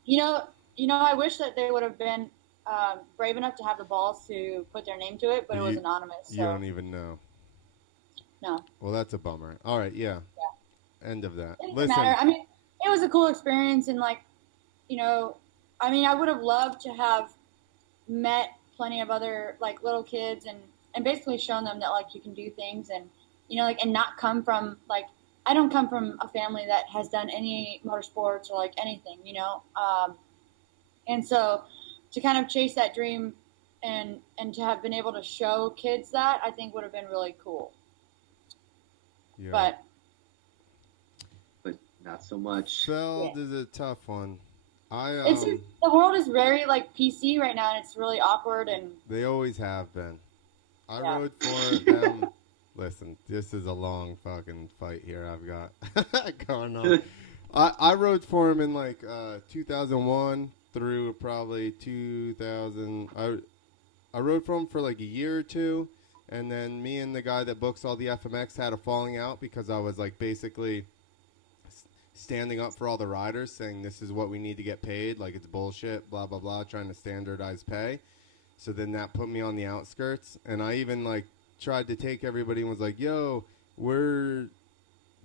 You know, I wish that they would have been brave enough to have the balls to put their name to it, but it was anonymous. So. You don't even know. No. Well, that's a bummer. All right, yeah. End of that. It doesn't Listen, matter. I mean, it was a cool experience, and like, I mean, I would have loved to have met plenty of other like little kids and basically shown them that like you can do things and and not come from like I don't come from a family that has done any motorsports or like anything, and so to kind of chase that dream and to have been able to show kids that I think would have been really cool. yeah. But not so much. Feld is a tough one. it's the world is very like PC right now, and it's really awkward and They always have been. I Yeah. rode for them. Listen, this is a long fucking fight here I've got going on. I rode for him in like 2001 through probably 2000. I rode for him for like a year or two, And then me and the guy that books all the FMX had a falling out because I was like basically standing up for all the riders saying this is what we need to get paid. Like it's bullshit, blah, blah, blah, trying to standardize pay. So then that put me on the outskirts. And I even like tried to take everybody and was like, yo, we're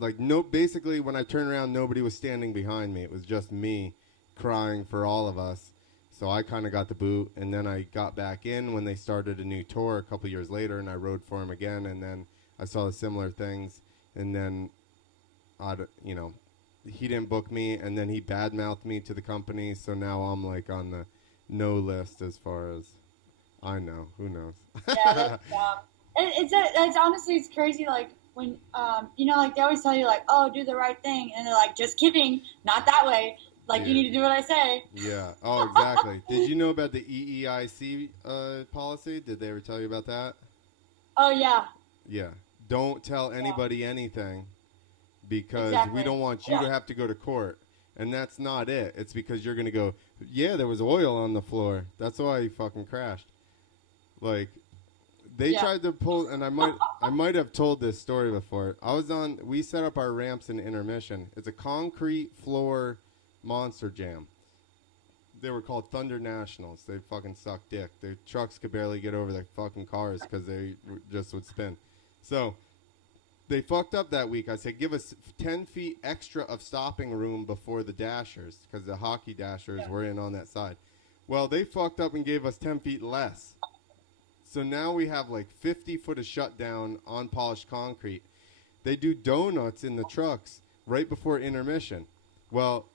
like, no, basically when I turned around, nobody was standing behind me. It was just me crying for all of us. So I kind of got the boot, and then I got back in when they started a new tour a couple years later, and I rode for him again, and then I saw the similar things, and then, he didn't book me, and then he badmouthed me to the company, so now I'm, like, on the no list as far as I know. Who knows? Yeah, that's dumb. It's honestly, it's crazy, like, when, like, they always tell you, like, oh, do the right thing, and they're like, just kidding, not that way. Like, yeah. You need to do what I say. Yeah. Oh, exactly. Did you know about the EEIC policy? Did they ever tell you about that? Oh, yeah. Yeah. Don't tell anybody anything because Exactly. we don't want you to have to go to court. And that's not it. It's because you're going to go, yeah, there was oil on the floor. That's why he fucking crashed. Like, they tried to pull, and I might have told this story before. We set up our ramps in intermission. It's a concrete floor monster jam. They were called Thunder Nationals. They fucking suck dick. Their trucks could barely get over their fucking cars because they just would spin. So they fucked up that week. I said, give us 10 feet extra of stopping room before the dashers because the hockey dashers were in on that side. Well, they fucked up and gave us 10 feet less. So now we have like 50 foot of shutdown on polished concrete. They do donuts in the trucks right before intermission. Well,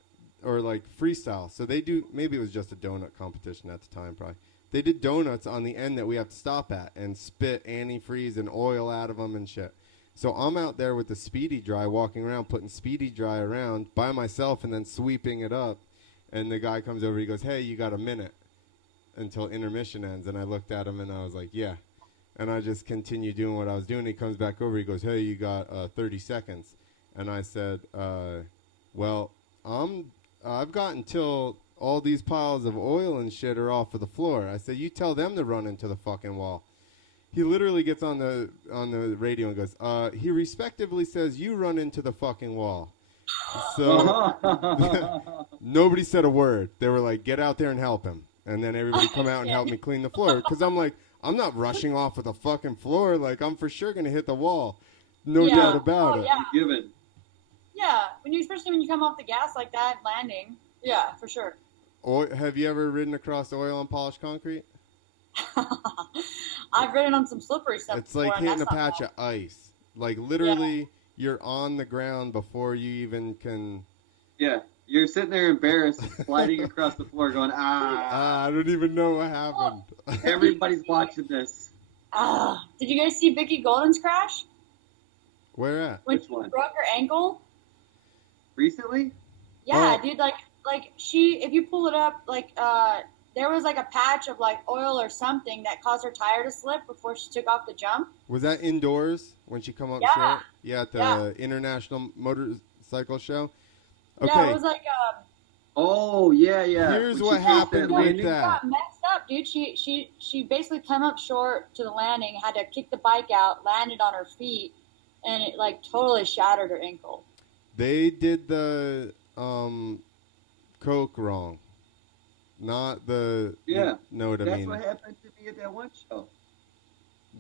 or like freestyle. So they do, maybe it was just a donut competition at the time probably. They did donuts on the end that we have to stop at and spit antifreeze and oil out of them and shit. So I'm out there with the Speedy Dry walking around, putting Speedy Dry around by myself and then sweeping it up. And the guy comes over, he goes, hey, you got a minute until intermission ends. And I looked at him and I was like, yeah. And I just continued doing what I was doing. He comes back over, he goes, hey, you got 30 seconds. And I said, well, I've got until all these piles of oil and shit are off of the floor. I said, you tell them to run into the fucking wall. He literally gets on the radio and goes, he respectively says, you run into the fucking wall. So nobody said a word. They were like, get out there and help him. And then everybody come out and help me clean the floor. Because I'm like, I'm not rushing off of the fucking floor. Like, I'm for sure going to hit the wall. No doubt about it. Yeah. Given. Yeah, especially when you come off the gas like that, landing. Yeah, for sure. Have you ever ridden across oil on polished concrete? I've ridden on some slippery stuff. It's like hitting a patch of ice. Like literally, you're on the ground before you even can. Yeah, you're sitting there embarrassed, sliding across the floor, going I don't even know what happened. Everybody's watching this. Did you guys see Vicky Golden's crash? Where at? When Which she one? broke her ankle. Recently? Yeah, Oh. dude, like if you pull it up, there was like a patch of like oil or something that caused her tire to slip before she took off the jump. Was that indoors when she come up Yeah. short? Yeah, at the International Motorcycle Show. Okay. Yeah, it was like Oh, yeah. Here's When what she happened did with landing. that. got messed up, dude. She basically came up short to the landing, had to kick the bike out, landed on her feet, and it like totally shattered her ankle. They did the Coke wrong. Not the... Yeah. Know what I That's mean? what happened to me at that one show.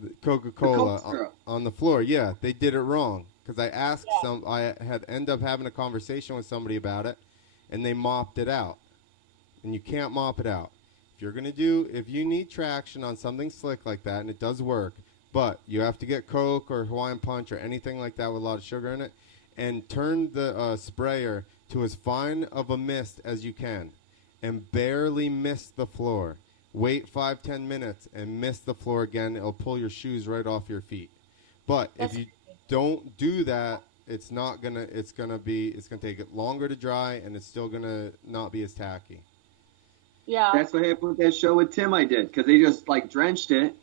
The The Coca-Cola Coke syrup. on the floor. Yeah, they did it wrong. Because I asked I had ended up having a conversation with somebody about it, and they mopped it out. And you can't mop it out. If you need traction on something slick like that, and it does work, but you have to get Coke or Hawaiian Punch or anything like that with a lot of sugar in it, and turn the sprayer to as fine of a mist as you can, and barely mist the floor. Wait 5-10 minutes and mist the floor again. It'll pull your shoes right off your feet. But if you don't do that, it's gonna take it longer to dry, and it's still gonna not be as tacky. Yeah. That's what happened with that show with Tim I did, because they just like drenched it,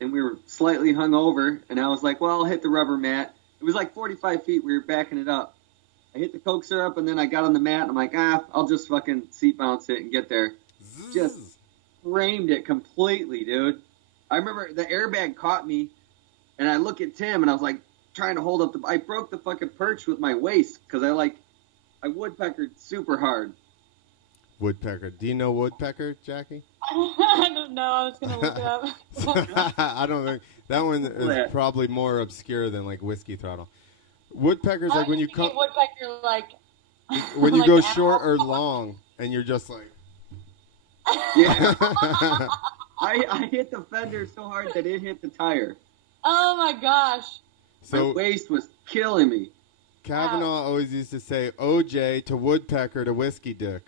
and we were slightly hung over, and I was like, well, I'll hit the rubber mat. It was like 45 feet. We were backing it up. I hit the Coke syrup, and then I got on the mat, and I'm like, I'll just fucking seat bounce it and get there. Just framed it completely, dude. I remember the airbag caught me, And I look at Tim, and I was like trying to hold up I broke the fucking perch with my waist because I woodpeckered super hard. Woodpecker. Do you know woodpecker, Jackie? I don't know. I was gonna look it up. I don't think that one is probably more obscure than like Whiskey Throttle. Woodpeckers like when you come woodpecker like when you like go animal. short or long, and you're just like. Yeah. I hit the fender so hard that it hit the tire. Oh my gosh. So my waist was killing me. Kavanaugh always used to say OJ to woodpecker to whiskey dick.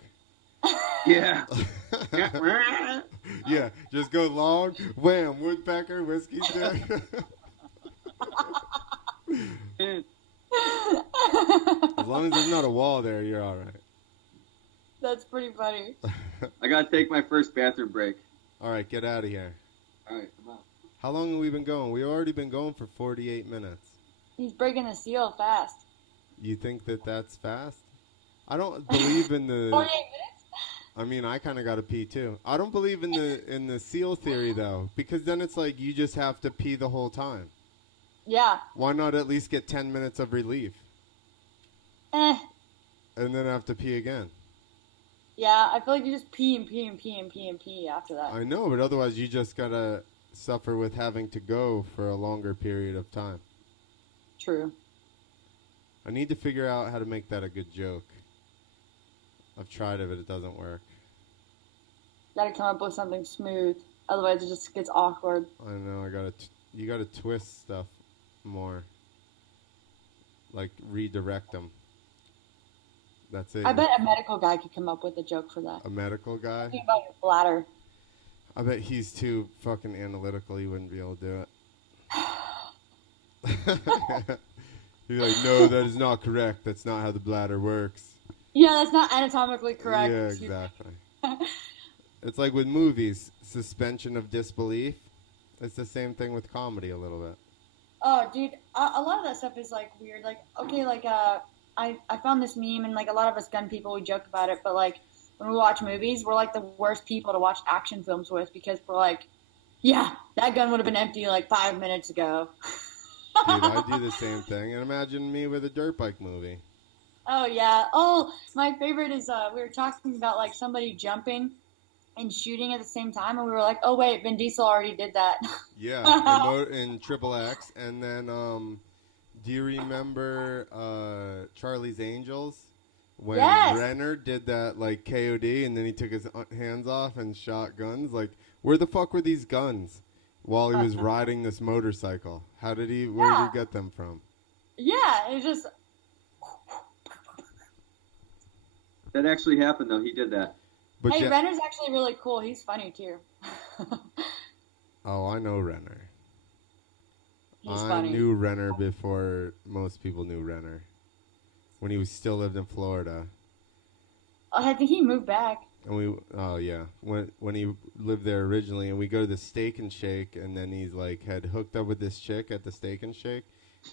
Yeah. Yeah, just go long, wham, woodpecker, whiskey dick. As long as there's not a wall there, you're all right. That's pretty funny. I gotta take my first bathroom break. All right, get out of here. All right, come on. How long have we been going? We've already been going for 48 minutes. He's breaking the seal fast. You think that that's fast? I don't believe in the... 48 minutes? I mean, I kind of got to pee, too. I don't believe in the seal theory, though, because then it's like you just have to pee the whole time. Yeah. Why not at least get 10 minutes of relief? And then have to pee again. Yeah, I feel like you just pee and pee and pee and pee and pee after that. I know, but otherwise you just got to suffer with having to go for a longer period of time. True. I need to figure out how to make that a good joke. I've tried it, but it doesn't work. Gotta come up with something smooth. Otherwise, it just gets awkward. I know. You gotta twist stuff more. Like redirect them. That's it. I bet a medical guy could come up with a joke for that. A medical guy? Think about your bladder. I bet he's too fucking analytical. He wouldn't be able to do it. He's like, no, that is not correct. That's not how the bladder works. Yeah, that's not anatomically correct. Yeah, exactly. It's like with movies, suspension of disbelief. It's the same thing with comedy a little bit. Oh, dude, a lot of that stuff is like weird. Like, okay, like I found this meme, and like a lot of us gun people, we joke about it, but like when we watch movies, we're like the worst people to watch action films with because we're like, yeah, that gun would have been empty like 5 minutes ago. Dude, I do the same thing. And imagine me with a dirt bike movie. Oh, yeah. Oh, my favorite is we were talking about like somebody jumping and shooting at the same time, and we were like, oh, wait, Vin Diesel already did that. Yeah, in Triple X. And then, do you remember Charlie's Angels? When Yes. Renner did that, like, KOD, and then he took his hands off and shot guns? Like, where the fuck were these guns while he was riding this motorcycle? Where did he get them from? Yeah, it just... That actually happened, though. He did that. But hey, Renner's actually really cool. He's funny, too. Oh, I know Renner. He's I funny. knew Renner before most people knew Renner. When he still lived in Florida. I think he moved back. And when he lived there originally, and we go to the Steak and Shake, and then he's like had hooked up with this chick at the Steak and Shake,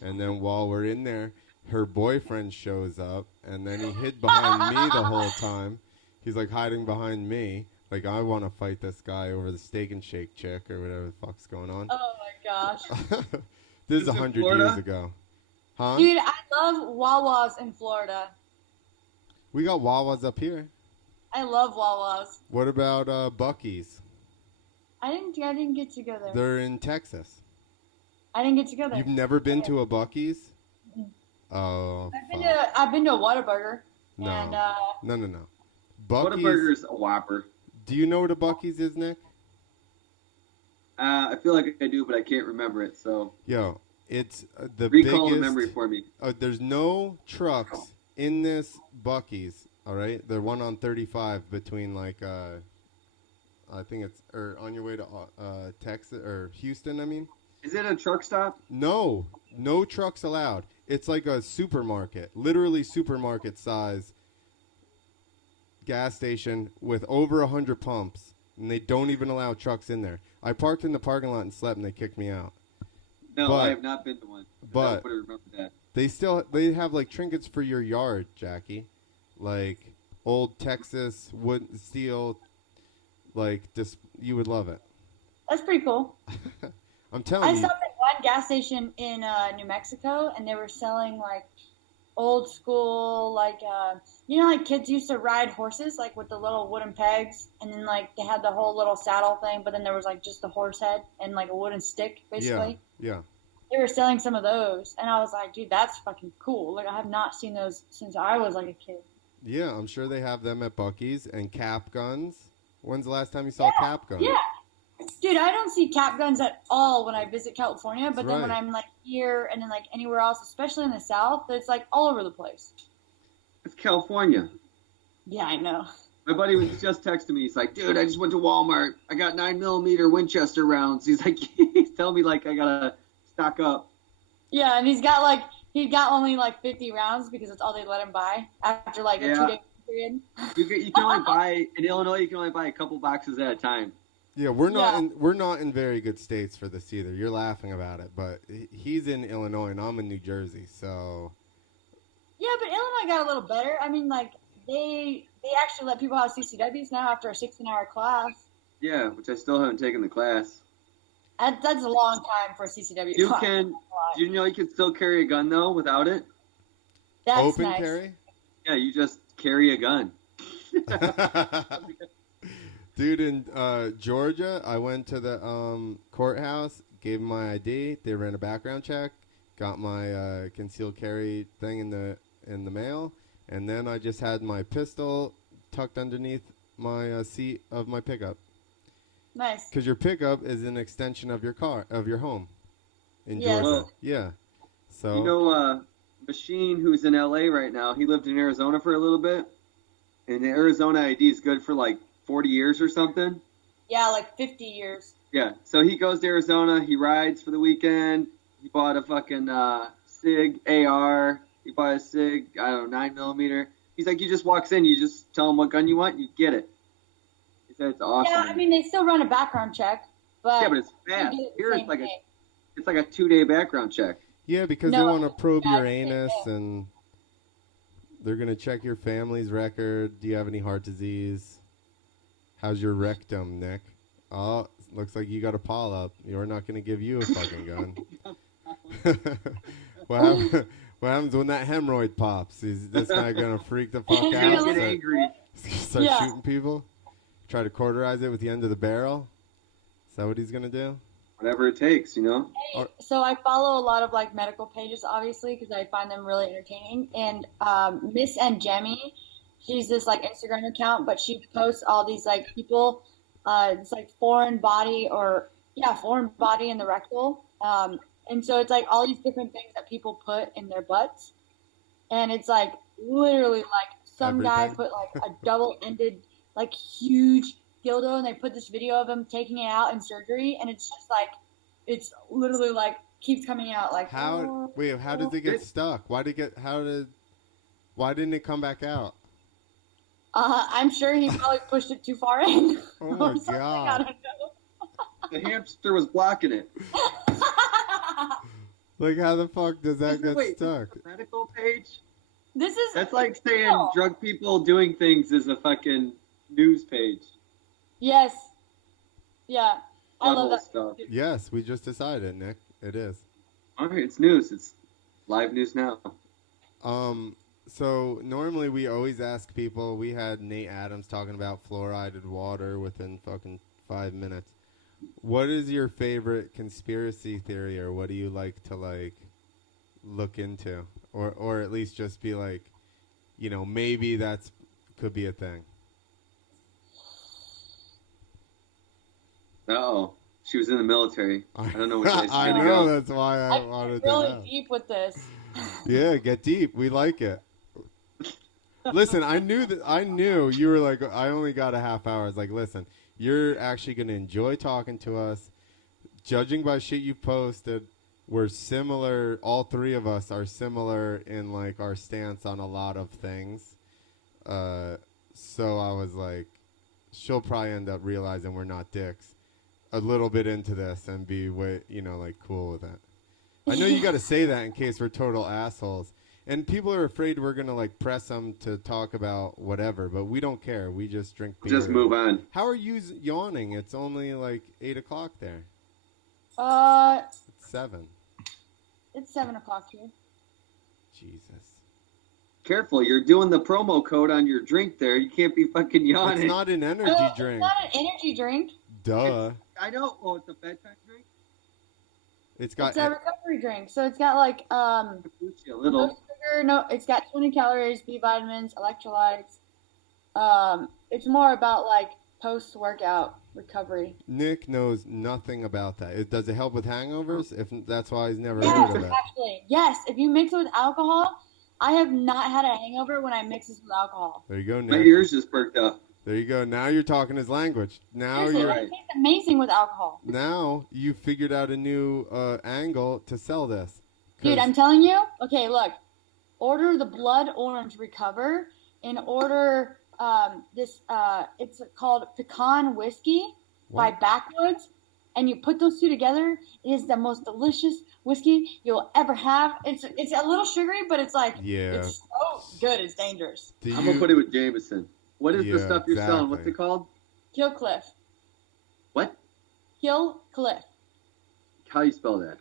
and then while we're in there, her boyfriend shows up, and then he hid behind me the whole time. He's like hiding behind me, like I want to fight this guy over the Steak and Shake chick or whatever the fuck's going on. Oh my gosh. This is 100 years ago. Huh? Dude, I love Wawas in Florida. We got Wawas up here. I love Wawas. What about Buc-ee's? I didn't get to go there. They're in Texas. I didn't get to go there. You've never been to a Buc-ee's? Mhm. Oh, I've been to a Whataburger. no. And, No. Whataburger's a Whopper. Do you know what a Buc-ee's is, Nick? I feel like I do, but I can't remember it, so... Yo, it's the Recall the biggest... memory for me. There's no trucks in this Buc-ee's, all right? They're one on 35 between, like, I think it's... Or on your way to Texas, or Houston, I mean. Is it a truck stop? No trucks allowed. It's like a supermarket, literally supermarket size gas station with over 100 pumps, and they don't even allow trucks in there. I parked in the parking lot and slept, and they kicked me out. No, But- I have not been to one. but- I would remember that. They have like trinkets for your yard, Jackie, like old Texas wood steel, like you would love it. that's pretty cool. I'm telling I you. stopped at one gas station in New Mexico, and they were selling like old school, like like kids used to ride horses, like with the little wooden pegs, and then like they had the whole little saddle thing, but then there was like just the horse head and like a wooden stick, basically. Yeah. They were selling some of those, and I was like, dude, that's fucking cool. Like I have not seen those since I was like a kid. Yeah, I'm sure they have them at Buc-ee's and cap guns. When's the last time you saw cap guns? Yeah. Dude, I don't see cap guns at all when I visit California, but That's then when right. I'm like here and then like anywhere else, especially in the South, it's like all over the place. It's California. Yeah, I know. My buddy was just texting me. He's like, dude, I just went to Walmart. I got 9mm Winchester rounds. He's like, he's telling me like I gotta stock up. Yeah, and he got only like 50 rounds because that's all they let him buy after like a 2-day period. You can only buy in Illinois. You can only buy a couple boxes at a time. Yeah, we're not in very good states for this either. You're laughing about it, but he's in Illinois and I'm in New Jersey, so. Yeah, but Illinois got a little better. I mean, like they actually let people have CCWs now after a 16-hour class. Yeah, which I still haven't taken the class. That's a long time for a CCW You class. can. Do you know you can still carry a gun though without it? That's Open nice. carry? Yeah, you just carry a gun. Dude, in Georgia, I went to the courthouse, gave them my ID. They ran a background check, got my concealed carry thing in the mail, and then I just had my pistol tucked underneath my seat of my pickup. Nice. Because your pickup is an extension of your car, of your home in Yes. Georgia. Well, Yeah. So. You know, Machine, who's in LA right now, he lived in Arizona for a little bit, and the Arizona ID is good for like 40 years or something. Yeah, like 50 years. Yeah, so he goes to Arizona, he rides for the weekend, he bought a fucking SIG AR, he bought a SIG, I don't know, 9mm. He's like, he just walks in, you just tell him what gun you want, you get it. He said it's awesome. Yeah, I mean, they still run a background check, but Yeah, but it's fast. you get the Here same it's like thing. it's like a 2-day background check. Yeah, because No, they want to probe that's your the same anus thing. and they're going to check your family's record. Do you have any heart disease? How's your rectum, Nick? Oh, looks like you got a polyp. You're not going to give you a fucking gun. What happens when that hemorrhoid pops? Is this guy going to freak the fuck He's out? gonna Yeah, get angry. Start Yeah. shooting people? Try to cauterize it with the end of the barrel? Is that what he's going to do? Whatever it takes, you know? Or- So I follow a lot of like medical pages, obviously, because I find them really entertaining. And Miss and Jemmy, she's this like Instagram account, but she posts all these like people, it's like foreign body in the rectal. And so it's like all these different things that people put in their butts, and it's like literally like some guy Everything. put like a double-ended like huge dildo, and they put this video of him taking it out in surgery, and it's just like it's literally like keeps coming out like How does it get stuck? Why didn't it come back out? I'm sure he probably pushed it too far in. Oh or my something, I God. don't know. The hamster was blocking it. Like, how the fuck does that get Wait, stuck? the medical page? That's like saying No. drug people doing things is a fucking news page. Yes. Yeah. I love Level that stuff. Yes, we just decided, Nick. It is. All right, it's news. It's live news now. So normally we always ask people. We had Nate Adams talking about fluoridated water within fucking 5 minutes. What is your favorite conspiracy theory, or what do you like to like look into, or at least just be like, maybe that's could be a thing. Uh-oh. She was in the military. I don't know what place she's I gonna know, go. that's why I I'm wanted to really know. deep with this. Yeah, get deep. We like it. Listen, I knew you were like, I only got a half hour. I was like, listen, you're actually going to enjoy talking to us. Judging by shit you posted, we're similar. All three of us are similar in like our stance on a lot of things. So I was like, she'll probably end up realizing we're not dicks a little bit into this and be like cool with it. I know you got to say that in case we're total assholes. And people are afraid we're going to like press them to talk about whatever, but we don't care. We just drink beer. Just move on. How are you yawning? It's only like 8 o'clock there. It's 7. It's 7 o'clock here. Jesus. Careful, you're doing the promo code on your drink there. You can't be fucking yawning. It's not an energy drink. It's not an energy drink. Duh. I know. Oh, it's a bedtime drink? It's got. It's a recovery drink, so it's got like A little. no sugar. No, it's got 20 calories, B vitamins, electrolytes. It's more about like post-workout recovery. Nick knows nothing about that. Does it help with hangovers? If that's why he's never Yes, heard of it. actually, yes. If you mix it with alcohol, I have not had a hangover when I mix this with alcohol. There you go, My Nick. ears just perked up. There you go. Now you're talking his language. Now Seriously, you're. it tastes amazing with alcohol. Now you figured out a new angle to sell this. Dude, I'm telling you. Okay, look. Order the Blood Orange Recover and order this. It's called Pecan Whiskey by Backwoods, and you put those two together. It is the most delicious whiskey you'll ever have. It's a little sugary, but it's like it's so good. It's dangerous. I'm gonna put it with Jameson. What is the stuff you're selling? What's it called? Kill Cliff. What? Kill Cliff. How do you spell that?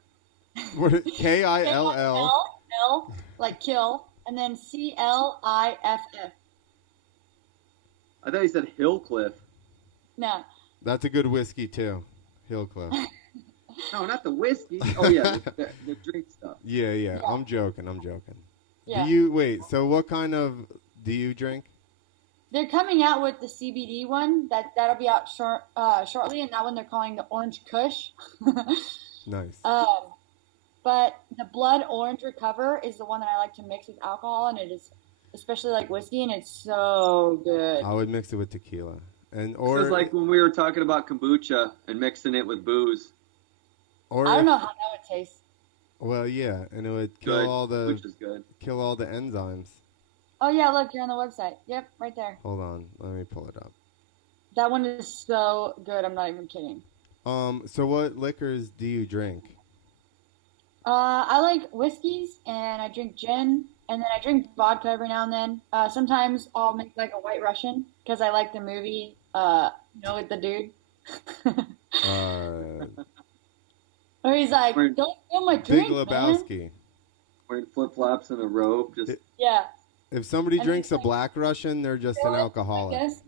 Kill. L like kill, and then CLIFF. I thought you said Hillcliff. No. That's a good whiskey too, Hillcliff. No, not the whiskey. Oh yeah, the drink stuff. Yeah. I'm joking. Yeah. Do you wait? So what kind of do you drink? They're coming out with the CBD one that'll be out shortly, and that one they're calling the Orange Kush. Nice. But the Blood Orange Recover is the one that I like to mix with alcohol, and it is especially like whiskey, and it's so good. I would mix it with tequila, This is like when we were talking about kombucha and mixing it with booze. Or I don't know how that would taste. Well, yeah, and it would kill Which is good. kill all the enzymes. Oh yeah, look, you're on the website. Yep, right there. Hold on, let me pull it up. That one is so good. I'm not even kidding. So what liquors do you drink? I like whiskeys, and I drink gin, and then I drink vodka every now and then. Sometimes I'll make like a White Russian because I like the movie, with the dude. Or he's like, don't steal my drink, Big Lebowski. Wearing flip-flops and a robe. Just Yeah. If somebody And drinks he's a Black Russian, they're just an alcoholic. Yes.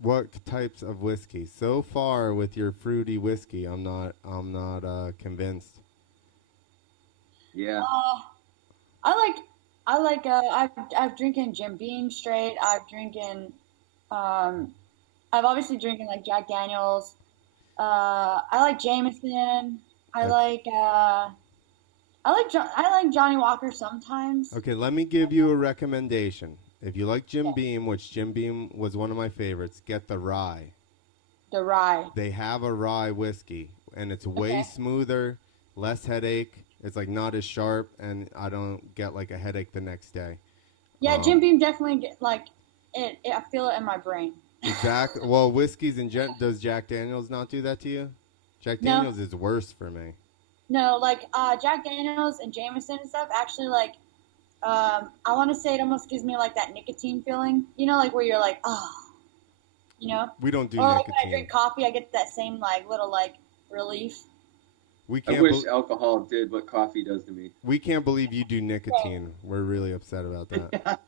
What types of whiskey? So far with your fruity whiskey, I'm not convinced. Yeah. I've drinking Jim Beam straight. I've obviously drinking like Jack Daniels. I like Jameson. I like Johnny Walker sometimes. Okay, let me give you a recommendation. If you like Jim Beam, which Jim Beam was one of my favorites, get the rye. The rye. They have a rye whiskey, and it's way smoother, less headache. It's like not as sharp, and I don't get like a headache the next day. Yeah, Jim Beam definitely I feel it in my brain. Exactly. Well, whiskeys and does Jack Daniels not do that to you? Jack Daniels is worse for me. No, like Jack Daniels and Jameson and stuff. Actually, like I want to say it almost gives me like that nicotine feeling. You know, like where you're like, We don't do or nicotine. like when I drink coffee, I get that same like little like relief. I wish alcohol did what coffee does to me. We can't believe you do nicotine. We're really upset about that.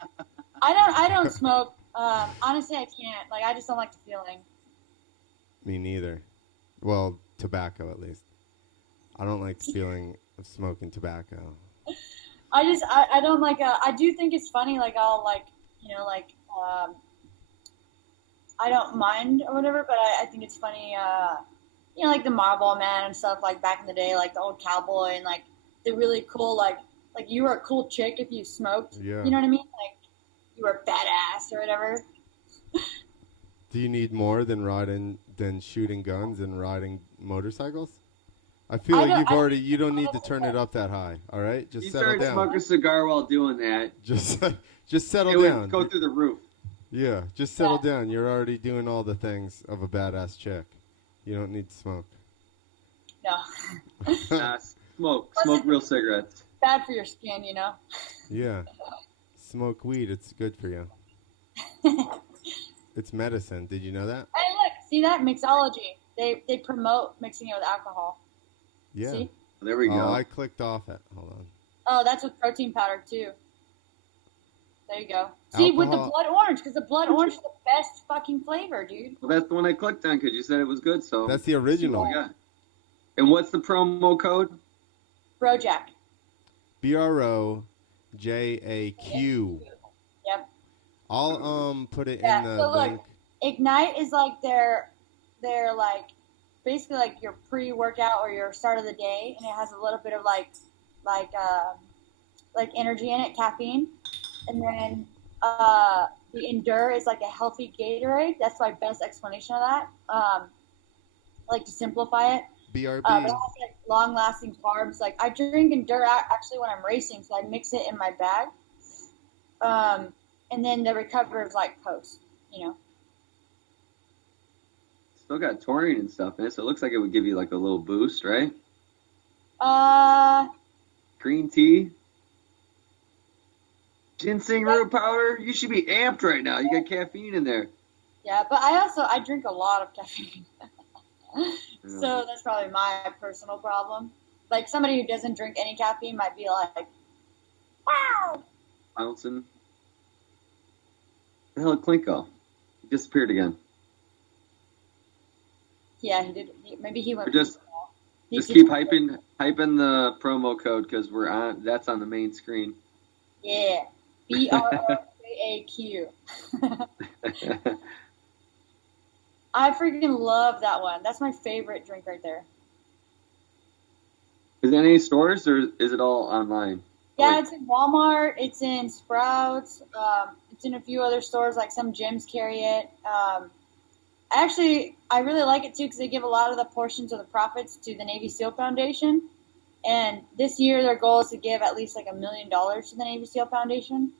I don't smoke. Honestly, I can't. Like, I just don't like the feeling. Me neither. Well, tobacco at least. I don't like the feeling of smoking tobacco. I don't like. I do think it's funny. Like, I'll like, I don't mind or whatever. But I think it's funny. Like the Marlboro Man and stuff. Like back in the day, like the old cowboy and like the really cool like you were a cool chick if you smoked. Yeah. You know what I mean? Like you were badass or whatever. Do you need more than shooting guns and riding motorcycles? I feel like you don't need to turn it up that high. All right, just settle down. You started smoking a cigar while doing that. Just settle down. Go through the roof. Yeah, just settle down. You're already doing all the things of a badass chick. You don't need to smoke. No. Smoke real cigarettes. Bad for your skin, Yeah. Smoke weed, it's good for you. It's medicine. Did you know that? Hey, look, see that? Mixology. They promote mixing it with alcohol. Yeah. See? There we go. Oh, I clicked off it. Hold on. Oh, that's with protein powder, too. There you go. See, with the blood orange, because the blood orange is the best fucking flavor, dude. Well, that's the one I clicked on because you said it was good. So that's the original. Yeah. And what's the promo code? Brojaq. BROJAQ. Yep. I'll put it Yeah, in the so link. look, Ignite is like their like basically like your pre-workout or your start of the day, and it has a little bit of like energy in it, caffeine, and then the Endure is like a healthy Gatorade. That's my best explanation of that. Like to simplify it. BRB. But it has like long-lasting carbs. Like I drink Endure actually when I'm racing, so I mix it in my bag. And then the Recover is like post, you know. Still got taurine and stuff in it, so it looks like it would give you like a little boost, right? Green tea. Ginseng root powder. You should be amped right now. You got caffeine in there. Yeah, but I drink a lot of caffeine. So that's probably my personal problem. Like somebody who doesn't drink any caffeine might be like, wow. Bouncing. The hell did Clint go? He disappeared again. Yeah, he did. Maybe he went. Or just keep hyping the promo code because that's on the main screen. Yeah, BRJAQ. I freaking love that one. That's my favorite drink right there. Is it any stores or is it all online? Yeah, it's in Walmart. It's in Sprouts. It's in a few other stores. Like some gyms carry it. Actually, I really like it too because they give a lot of the portions of the profits to the Navy SEAL Foundation. And this year, their goal is to give at least like $1 million to the Navy SEAL Foundation.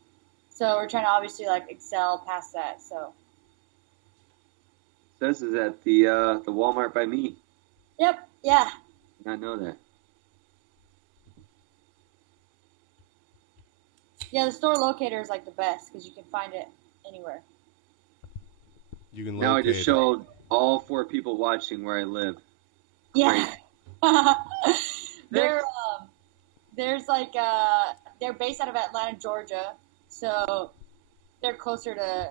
So we're trying to obviously like excel past that. So. Says is at the Walmart by me. Yep. Yeah. Did not know that. Yeah, the store locator is like the best because you can find it anywhere. You can. Now I just showed all 4 people watching where I live. Yeah. There's like they're based out of Atlanta, Georgia, so they're closer to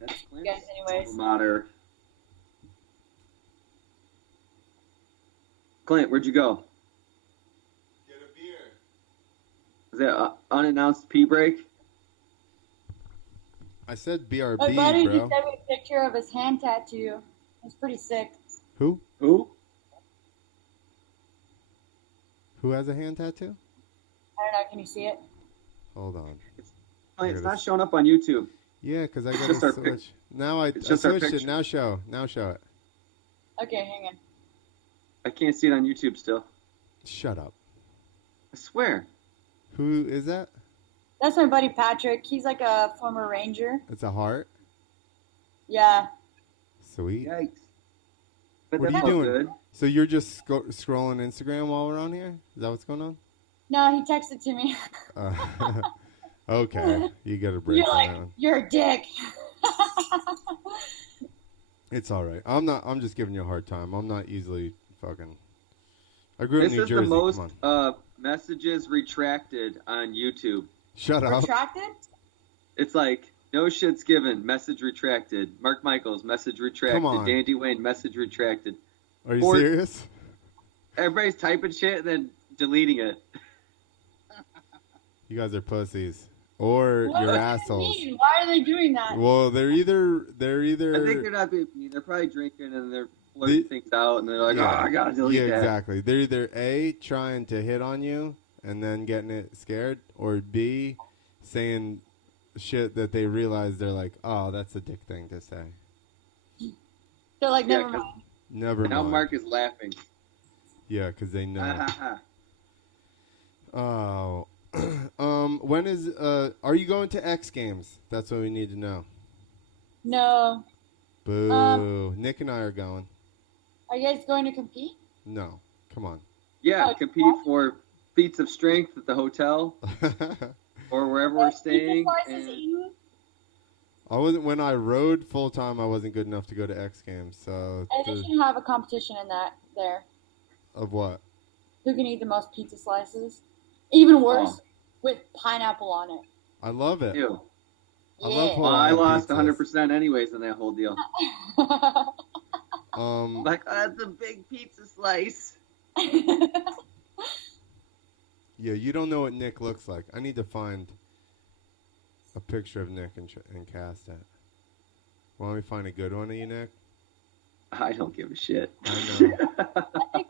that's you guys anyways. Mater. Clint, where'd you go? Get a beer. Is that unannounced pee break? I said BRB, My buddy bro. just sent me a picture of his hand tattoo. It's pretty sick. Who has a hand tattoo? I don't know. Can you see it? Hold on. It's not showing up on YouTube. Yeah, because I got to switch. Now I switched it. Now show it. Okay, hang on. I can't see it on YouTube still. Shut up. I swear. Who is that? That's my buddy Patrick. He's like a former Ranger. It's a heart? Yeah. Sweet. Yikes. But What are you doing? Good. So you're just scrolling Instagram while we're on here? Is that what's going on? No, he texted to me. Okay. You got a break. You're a dick. It's all right. I'm just giving you a hard time. I'm not easily fucking. I grew up in New Jersey. This is the most messages retracted on YouTube. Shut up. Retracted? It's like, no shit's given, message retracted. Mark Michaels, message retracted. Come on. Dandy Wayne, message retracted. Are you serious? Everybody's typing shit and then deleting it. You guys are pussies. Or you're assholes. Mean? Why are they doing that? Well, they're either. I think they're not being mean. They're probably drinking and they're blurting things out and they're like, I gotta delete that. Yeah, exactly. They're either A, trying to hit on you and then getting it scared, or B, saying shit that they realize they're like, oh, that's a dick thing to say. They're like, never mind. Never mind. Now Mark is laughing. Yeah, because they know. Oh. When is, are you going to X Games? That's what we need to know. No. Boo. Nick and I are going. Are you guys going to compete? No. Come on. Yeah, compete for feats of strength at the hotel or wherever we're staying. And I wasn't when I rode full time. I wasn't good enough to go to X Games. So And they should have a competition in that there. of what? Who can eat the most pizza slices? Even worse, Oh. with pineapple on it. I love it. Ew. I love Yeah. Well, I Hawaiian lost pizzas. 100% anyways in that whole deal. Um, Like, that's a big pizza slice. yeah, you don't know what Nick looks like. I need to find a picture of Nick and cast it. Want me to find a good one of you, Nick? I don't give a shit. I know. I think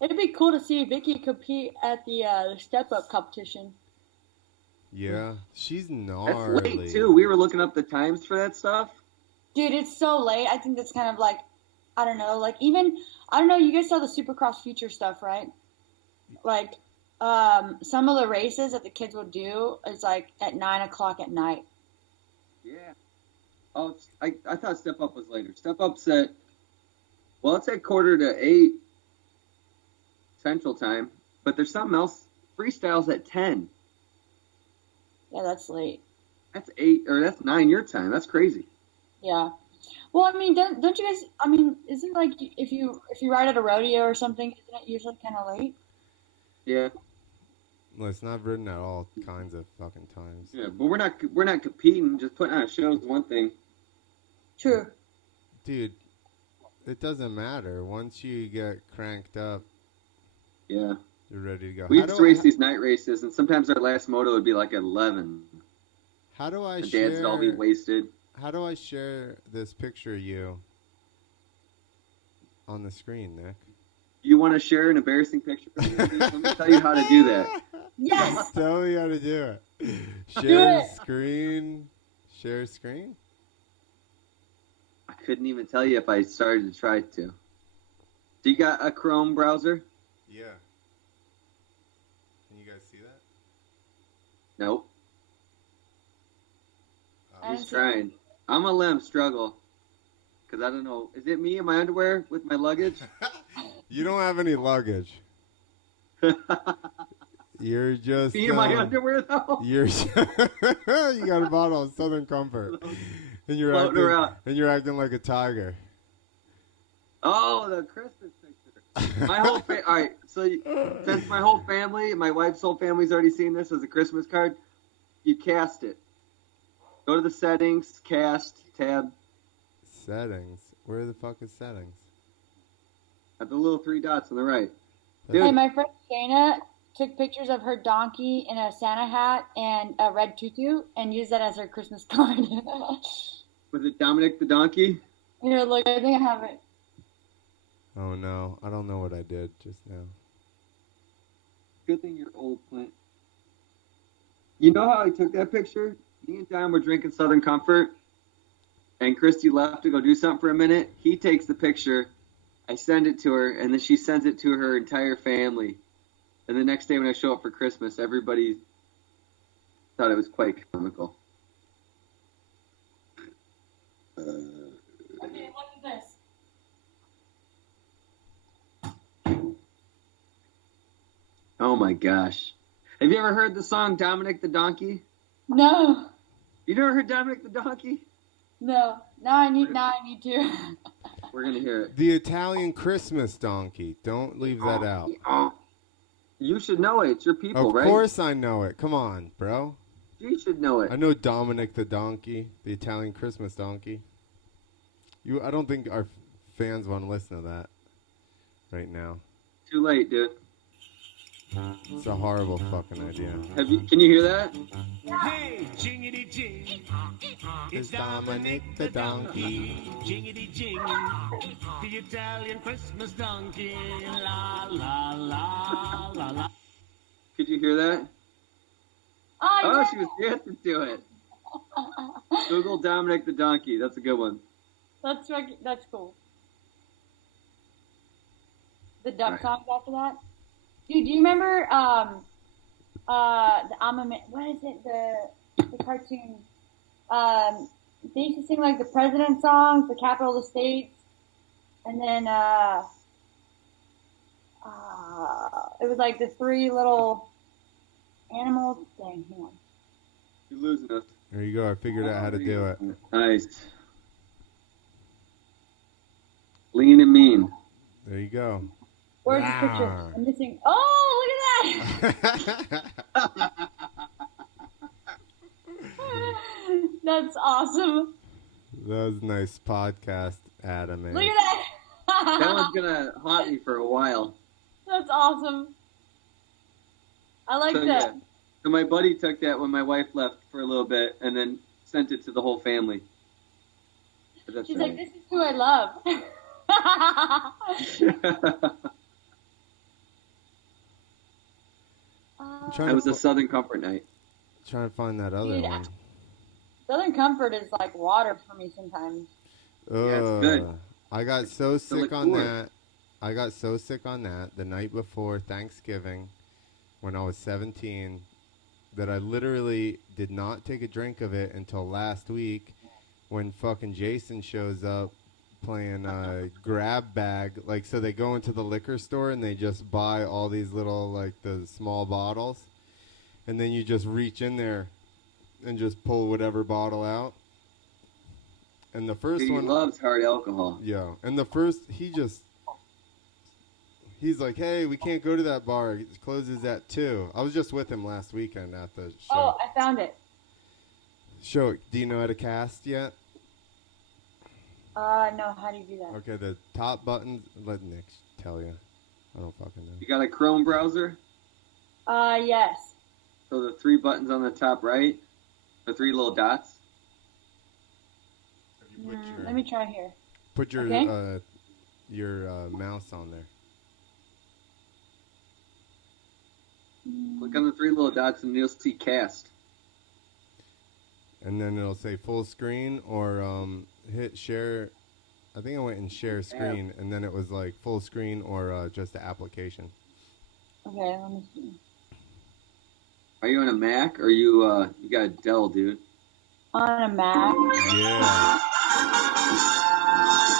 it'd be cool to see Vicky compete at the Step Up competition. Yeah, she's That's gnarly. late, too. We were looking up the times for that stuff. Dude, it's so late. I think that's kind of like, I don't know, like even, I don't know, you guys saw the Supercross future stuff, right? Like, some of the races that the kids will do is like at 9 o'clock at night. Yeah. Oh, I thought Step Up was later. Step Up's at, well, it's at 7:45 Central Time, but there's something else. Freestyle's at 10. Yeah, that's late. That's 8, or that's 9 your time. That's crazy. Yeah. Well, I mean, don't you guys, I mean, isn't like if you ride at a rodeo or something, isn't it usually kind of late? Yeah. Well, it's not written at all kinds of fucking times. Yeah, but we're not competing. Just putting on a show is one thing. True. Dude, it doesn't matter. Once you get cranked up, Yeah. you're ready to go. We used to race these night races, and sometimes our last moto would be like at 11. How do I The share? dads would all be wasted. How do I share this picture of you on the screen, Nick? You want to share an embarrassing picture? Let me tell you how to do that. Yes. Tell me how to do it. Do Share it. screen. Share screen. I couldn't even tell you if I started to try to. Do you got a Chrome browser? Yeah. Can you guys see that? Nope. I He's trying. I'm a limb struggle. Because I don't know. Is it me in my underwear with my luggage? You don't have any luggage. You're just. Me in my underwear, though? You're. You got a bottle of Southern Comfort, and Floating around. acting like a tiger. Oh, the Christmas picture. My whole all right. So since my whole family, my wife's whole family's already seen this as a Christmas card, you cast it. Go to the settings, cast tab. Settings. Where the fuck is settings? At the little 3 dots on the right. Hey, Dude, my friend Shayna took pictures of her donkey in a Santa hat and a red tutu and used that as her Christmas card. was it Dominic the Donkey? Here, look, I think I have it. Oh no, I don't know what I did just now. Good thing you're old, Clint. You know how I took that picture? Me and Don were drinking Southern Comfort, and Christy left to go do something for a minute. He takes the picture. I send it to her, and then she sends it to her entire family. And the next day when I show up for Christmas, everybody thought it was quite comical. Okay, look at this. Oh my gosh. Have you ever heard the song Dominic the Donkey? No, You never heard Dominic the Donkey? no. Now I need to. We're going to hear it. The Italian Christmas donkey. Don't leave that out. You should know it. It's your people, Of right? course I know it. Come on, bro. You should know it. I know Dominic the donkey, the Italian Christmas donkey. I don't think our fans want to listen to that right now. Too late, dude. It's a horrible fucking idea. Can you hear that? Hey, jingity jing. It's Dominic the donkey. Jingity jing. The Italian Christmas donkey. La la la la la. Could you hear that? Oh, Oh, yeah. she was dancing to it. Google Dominic the Donkey. That's a good one. That's cool. The duck Right. songs after that. Dude, do you remember the what is it, the cartoon? They used to sing like the president songs, the capital of the states, and then it was like the 3 little animals. Dang, hang on. You're losing us. There you go. I figured out how to do it. Nice. Lean and mean. There you go. Where's the picture? I'm missing. Oh, look at that! That's awesome. That was a nice podcast, Adam. Look at that. That one's gonna haunt me for a while. That's awesome. I like that. Yeah. So my buddy took that when my wife left for a little bit, and then sent it to the whole family. She's like, "This is who I love." That was a Southern Comfort night. Trying to find that other one. Southern Comfort is like water for me sometimes. Yeah, it's good. I got so sick on that. I got so sick on that the night before Thanksgiving when I was 17 that I literally did not take a drink of it until last week when fucking Jason shows up playing grab bag. Like, so they go into the liquor store and they just buy all these little, like, the small bottles. And then you just reach in there and just pull whatever bottle out. And the first one... He loves hard alcohol. Yeah. And the first, he's like, hey, we can't go to that bar. It closes at 2. I was just with him last weekend at the show. Oh, I found it. Show it. Do you know how to cast yet? No, how do you do that? Okay, the top buttons, let Nick tell you. I don't fucking know. You got a Chrome browser? Yes. So the 3 buttons on the top right, the 3 little dots. Let me try here. Put your Okay. Your mouse on there. Click on the 3 little dots and you'll see cast. And then it'll say full screen or hit share. I think I went and share screen, and then it was like full screen or just the application. Okay, let me see. Are you on a Mac or you got a Dell, dude? On a Mac. Yeah.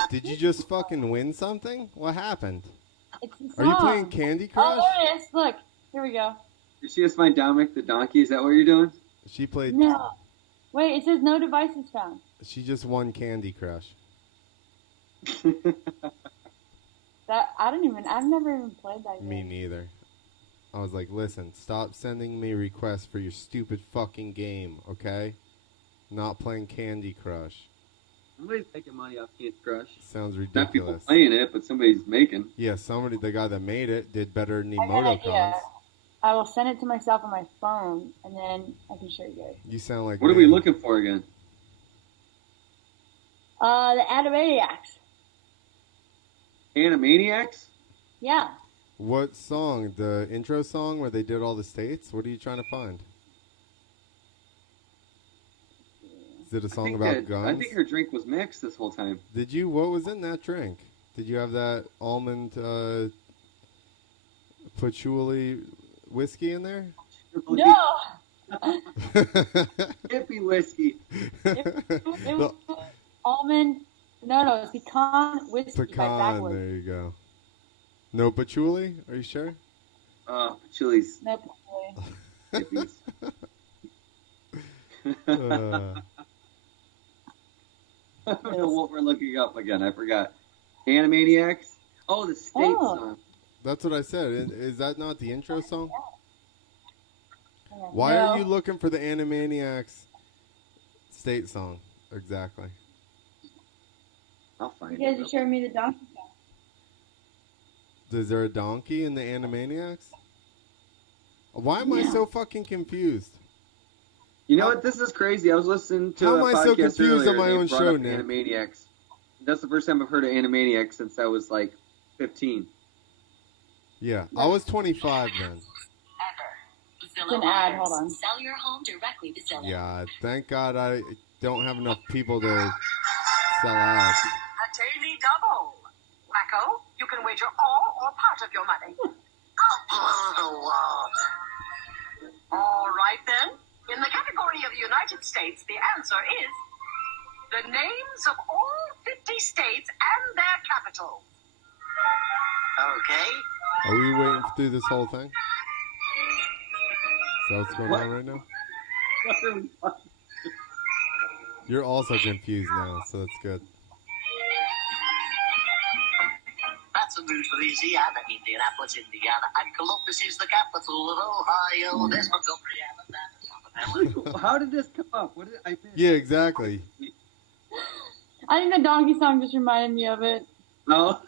Did you just fucking win something? What happened? It's a song. Are you playing Candy Crush? Oh, there it is. Look. Here we go. Did she just find Dominic the donkey? Is that what you're doing? She played. No. Wait, it says no devices found. She just won Candy Crush. I've never even played that game. Me neither. I was like, listen, stop sending me requests for your stupid fucking game, okay? Not playing Candy Crush. Somebody's making money off Candy Crush. Sounds Not people ridiculous. playing it, but somebody's making. Yeah, the guy that made it did better than the I got an Moto idea. cons. I will send it to myself on my phone, and then I can show you guys. You sound like What are we looking for again? The Animaniacs. Animaniacs? Yeah. What song? The intro song where they did all the states? What are you trying to find? Is it a song about guns? I think her drink was mixed this whole time. Did you? What was in that drink? Did you have that almond patchouli whiskey in there? No. Hippie whiskey. It was almond. No, it's pecan whiskey. by Pecan, backwards. there you go. No patchouli? Are you sure? Chili's. No, Hippies. I don't know what we're looking up again. I forgot. Animaniacs? Oh, the state song. That's what I said. Is that not the intro song? Why No. are you looking for the Animaniacs state song? Exactly. I'll find Because it. you showed me the donkey song. Is there a donkey in the Animaniacs? Why am I so fucking confused? You know what? This is crazy. I was listening to How a am I so podcast confused earlier, on my and they own brought show, up Nick? Animaniacs. That's the first time I've heard of Animaniacs since I was like 15. Yeah, I was 25 then. It's an ad. Hold on. Sell your home directly to Zillow. Yeah, thank God I don't have enough people to sell ads. A daily double. Wacko, you can wager all or part of your money. All right then. In the category of the United States, the answer is the names of all 50 states and their capitals. Okay. Are we waiting through this whole thing? Is that what's going on right now? You're also confused now, so that's good. That's a news for Louisiana, Indianapolis, Indiana, and Columbus is the capital of Ohio. There's Montgomery, Alabama. How did this come up? What did I miss? Yeah, exactly. I think the donkey song just reminded me of it. No.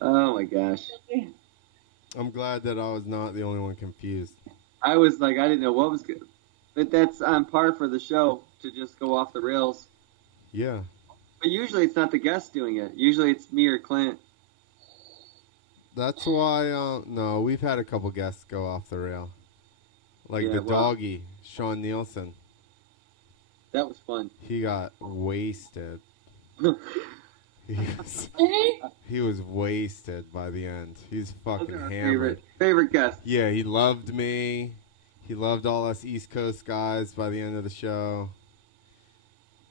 Oh my gosh. I'm glad that I was not the only one confused. I was like, I didn't know what was good. But that's on par for the show to just go off the rails. Yeah. But usually it's not the guest doing it. Usually it's me or Clint. That's why, no, we've had a couple guests go off the rail. Like the doggy, Sean Nielsen. That was fun. He got wasted. He was wasted by the end. He's fucking hammered. Favorite guest. Yeah, he loved me. He loved all us East Coast guys by the end of the show.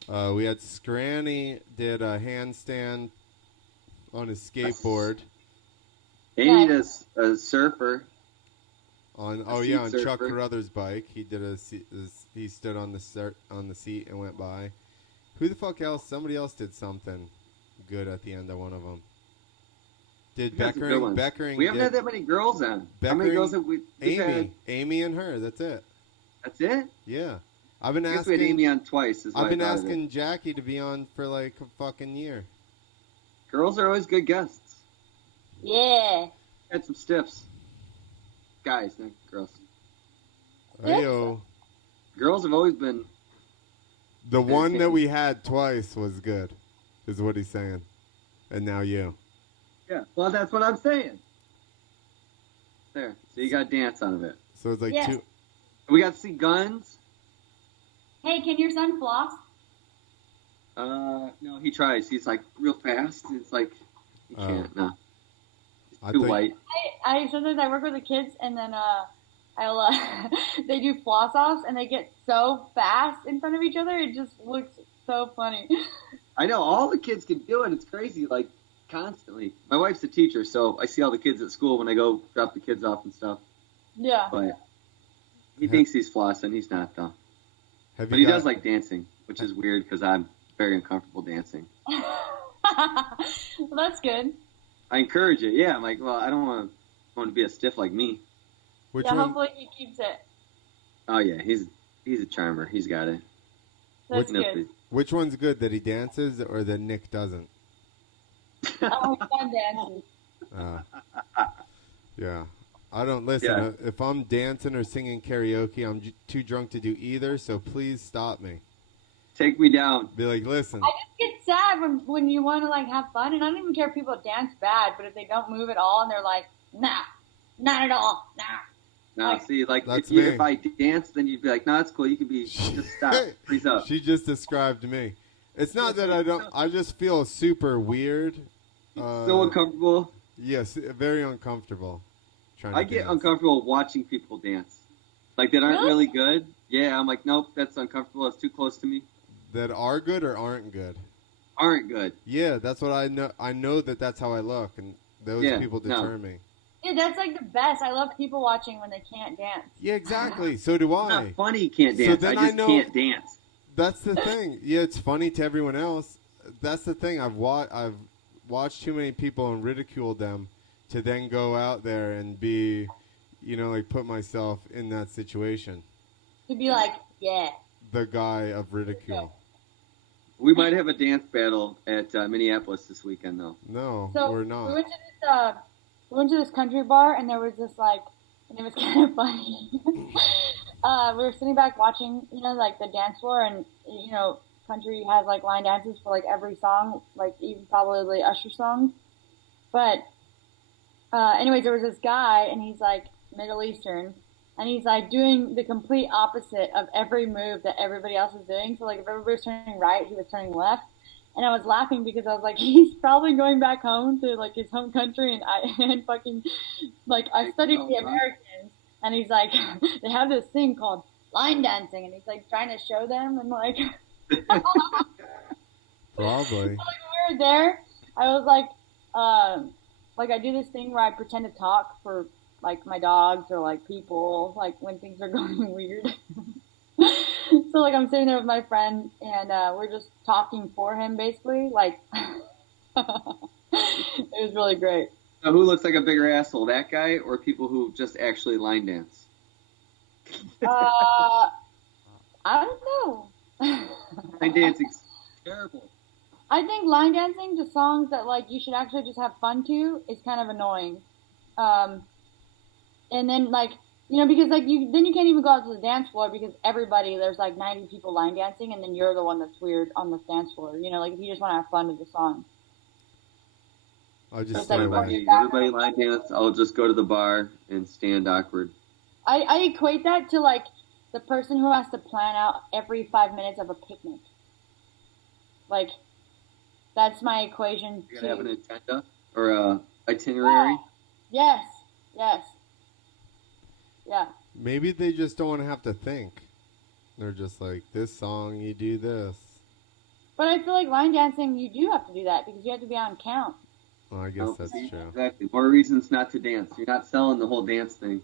We had Scranny did a handstand on his skateboard. Amy does a surfer. On surfer. Chuck Carruthers' bike. He did he stood on the seat and went by. Who the fuck else? Somebody else did something good at the end of one of them. Did Beckering? We haven't had that many girls on. How many girls have we? Amy and her. That's it. That's it. Yeah, I've been asking. We had Amy on twice. I've been asking Jackie to be on for like a fucking year. Girls are always good guests. Yeah. Had some stiffs. Guys, not girls. Ayo. Girls have always been. The one that we had twice was good, is what he's saying. And now you. Yeah, well, that's what I'm saying. There. So you got to dance out of it. So it's like two. We got to see guns. Hey, can your son floss? No, he tries. He's like real fast. It's like, he can't. No. He's too white. I sometimes I work with the kids and then I'll they do floss offs and they get so fast in front of each other. It just looks so funny. I know all the kids can do it. It's crazy, like constantly. My wife's a teacher, so I see all the kids at school when I go drop the kids off and stuff. Yeah. But he thinks he's flossing. He's not though. But he does like dancing, which is weird because I'm very uncomfortable dancing. Well, that's good. I encourage it. Yeah, I'm like, well, I don't want to be a stiff like me. Which one? Hopefully he keeps it. Oh yeah, he's a charmer. He's got it. That's good. Which one's good, that he dances or that Nick doesn't? Oh, my son dances. Yeah. I don't listen. Yeah. If I'm dancing or singing karaoke, I'm too drunk to do either, so please stop me. Take me down. Be like, listen. I just get sad when you want to like have fun, and I don't even care if people dance bad, but if they don't move at all and they're like, nah, not at all, nah. No, Like, see, like That's if I dance, then you'd be like, no, that's cool. You can be just stop, freeze up. She just described me. It's not that I don't. I just feel super weird. So uncomfortable. Yes, very uncomfortable. I get uncomfortable watching people dance. Like that aren't really good. Yeah, I'm like, nope, that's uncomfortable. It's too close to me. That are good or aren't good? Aren't good. Yeah, that's what I know. I know that's how I look, and those people deter me. Yeah, that's like the best. I love people watching when they can't dance. Yeah, exactly. So do I. It's not funny you can't dance. then I just know, can't dance. That's the thing. Yeah, it's funny to everyone else. That's the thing. I've watched too many people and ridiculed them to then go out there and be, like put myself in that situation. To be like, yeah. The guy of ridicule. We might have a dance battle at Minneapolis this weekend, though. No, So we're not. We went to this country bar, and there was this and it was kind of funny. We were sitting back watching, like the dance floor, and country has like line dances for like every song, like even probably Usher songs. But anyways, there was this guy, and he's like Middle Eastern, and he's like doing the complete opposite of every move that everybody else is doing. So like if everybody was turning right, he was turning left. And I was laughing because I was like, he's probably going back home to like his home country, and I studied the Americans, and he's like, they have this thing called line dancing, and he's like trying to show them, and like, Probably. So, like when we were there, I was like I do this thing where I pretend to talk for like my dogs or like people, like when things are going weird. So So like I'm sitting there with my friend and we're just talking for him basically. Like it was really great. So who looks like a bigger asshole, that guy or people who just actually line dance? I don't know. Line dancing's terrible. I think line dancing to songs that like you should actually just have fun to is kind of annoying. And then like because like then you can't even go out to the dance floor because there's like 90 people line dancing and then you're the one that's weird on the dance floor. Like if you just want to have fun with the song. I'll just It's stay like away. Everybody line dance. I'll just go to the bar and stand awkward. I equate that to like the person who has to plan out every 5 minutes of a picnic. Like, that's my equation You to. gotta have an agenda or a itinerary. Yes. Yeah. Maybe they just don't want to have to think. They're just like, this song, you do this. But I feel like line dancing, you do have to do that because you have to be on count. Well, I guess that's true. Exactly. More reasons not to dance. You're not selling the whole dance thing.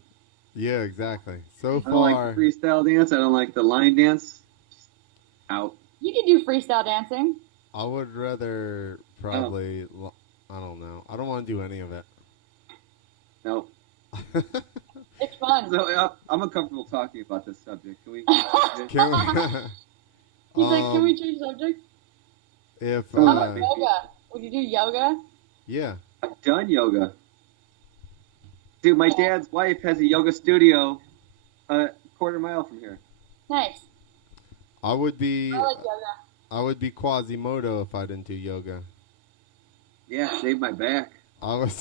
Yeah, exactly. So I don't like far, the freestyle dance. I don't like the line dance. Out. You can do freestyle dancing. I would rather probably, I don't know. I don't want to do any of it. No. It's fun. So I'm uncomfortable talking about this subject. Can we? Can we, He's like, can we change subject? if, How about yoga? Would you do yoga? yeah. I've done yoga. Dude, my dad's wife has a yoga studio a quarter mile from here. Nice. I would be, I like yoga. I would be Quasimodo if I didn't do yoga. Yeah, saved my back. I was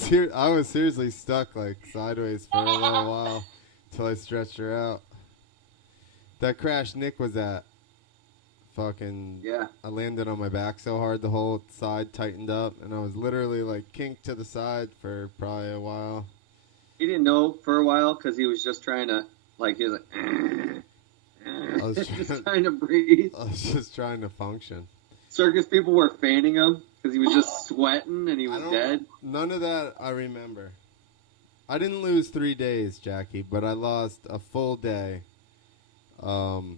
seriously stuck like sideways for a little while till I stretched her out. That crash Nick was at, fucking, Yeah. I landed on my back so hard the whole side tightened up and I was literally like kinked to the side for probably a while. He didn't know for a while because he was just trying to, he was like, I was just trying to breathe. I was just trying to function. Circus people were fanning him because he was just sweating and he was dead. None of that I remember. I didn't lose 3 days, Jackie, but I lost a full day. Well,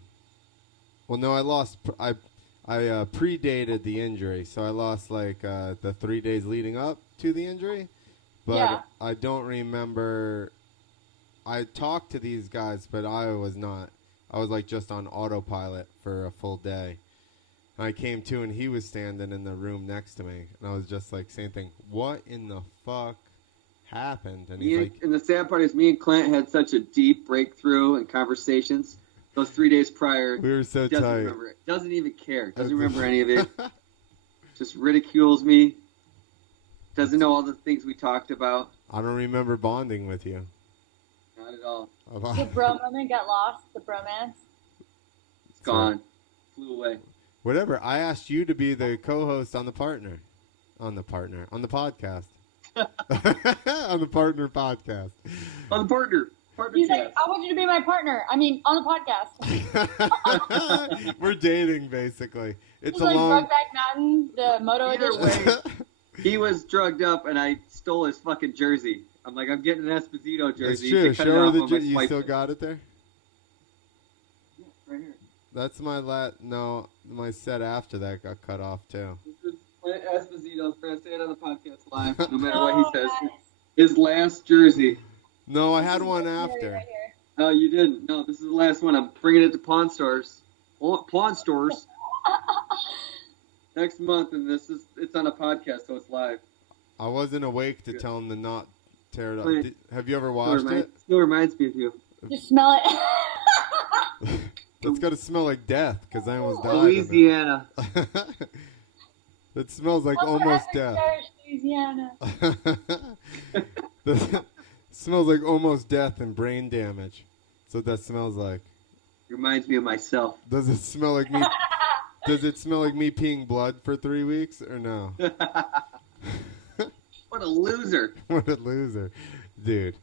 no, I lost. I predated the injury, so I lost the 3 days leading up to the injury. But Yeah. I don't remember. I talked to these guys, but I was not. I was like just on autopilot for a full day. And I came to, and he was standing in the room next to me, and I was just like same thing. What in the fuck happened? And he's like, and the sad part is, me and Clint had such a deep breakthrough and conversations. Those 3 days prior, we were so doesn't tight. remember it. Doesn't even care. Doesn't remember any of it. Just ridicules me. Doesn't know all the things we talked about. I don't remember bonding with you. Not at all. The bro moment got lost. The bromance. It's gone. Flew away. Whatever. I asked you to be the co-host on the podcast. On the partner podcast. On the partner podcast. On the partner. He's like, I want you to be my partner. I mean, on the podcast. We're dating, basically. It's He's a like long. Brokeback Mountain, the Moto Either edition. way, he was drugged up, and I stole his fucking jersey. I'm like, I'm getting an Esposito It's jersey. true. To cut Show it her off the on my you swipe still list. got it there? Yeah, right here. That's my No, my set after that got cut off, too. This is Clint Esposito's. We're going to say it on the podcast live, no matter Oh, what he says. nice. His last jersey. No, I had one Right after. here. No, you didn't. No, this is the last one. I'm bringing it to pawn stores. Pawn stores. Next month, and it's on a podcast, so it's live. I wasn't awake to tell him to not tear it up. Clint, Have you ever watched it? Still reminds me of you. Just smell it. It's got to smell like death because I almost died. Louisiana. It smells like Welcome to almost Epic death. Church, Louisiana. Smells like almost death and brain damage. That's what that smells like. Reminds me of myself. Does it smell like me? Does it smell like me peeing blood for 3 weeks or no? What a loser. What a loser, dude!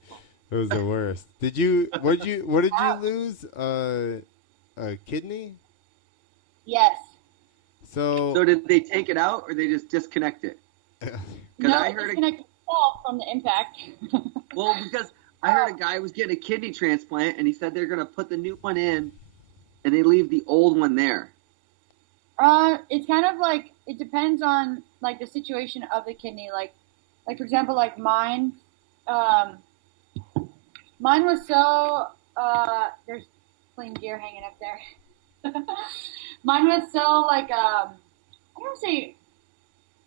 It was the worst. What did you lose? A kidney? Yes. So did they take it out, or they just disconnect it? No, I heard disconnect itself from the impact. because I heard a guy was getting a kidney transplant, and he said they're going to put the new one in, and they leave the old one there? It's kind of like, it depends on like the situation of the kidney. Like for example, like mine was so there's clean gear hanging up there. Mine was so like I don't say,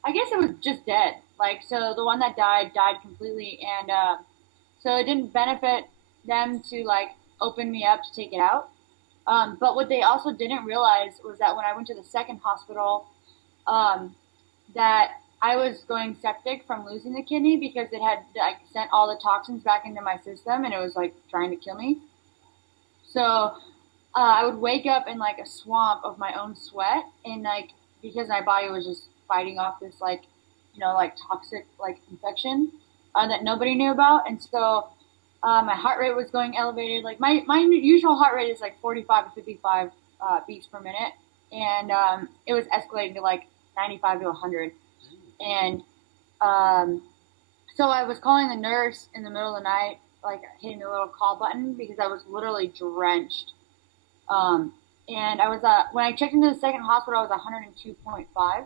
I guess it was just dead. Like, so the one that died completely, and so it didn't benefit them to like open me up to take it out. But what they also didn't realize was that when I went to the second hospital, that I was going septic from losing the kidney because it had like sent all the toxins back into my system, and it was like trying to kill me. So I would wake up in like a swamp of my own sweat, and like because my body was just fighting off this like, you know, like toxic like infection that nobody knew about, and so my heart rate was going elevated. Like my usual heart rate is like 45 to 55 beats per minute, and it was escalating to like 95 to 100. And so I was calling the nurse in the middle of the night, like hitting the little call button because I was literally drenched. And I was when I checked into the second hospital, I was 102.5,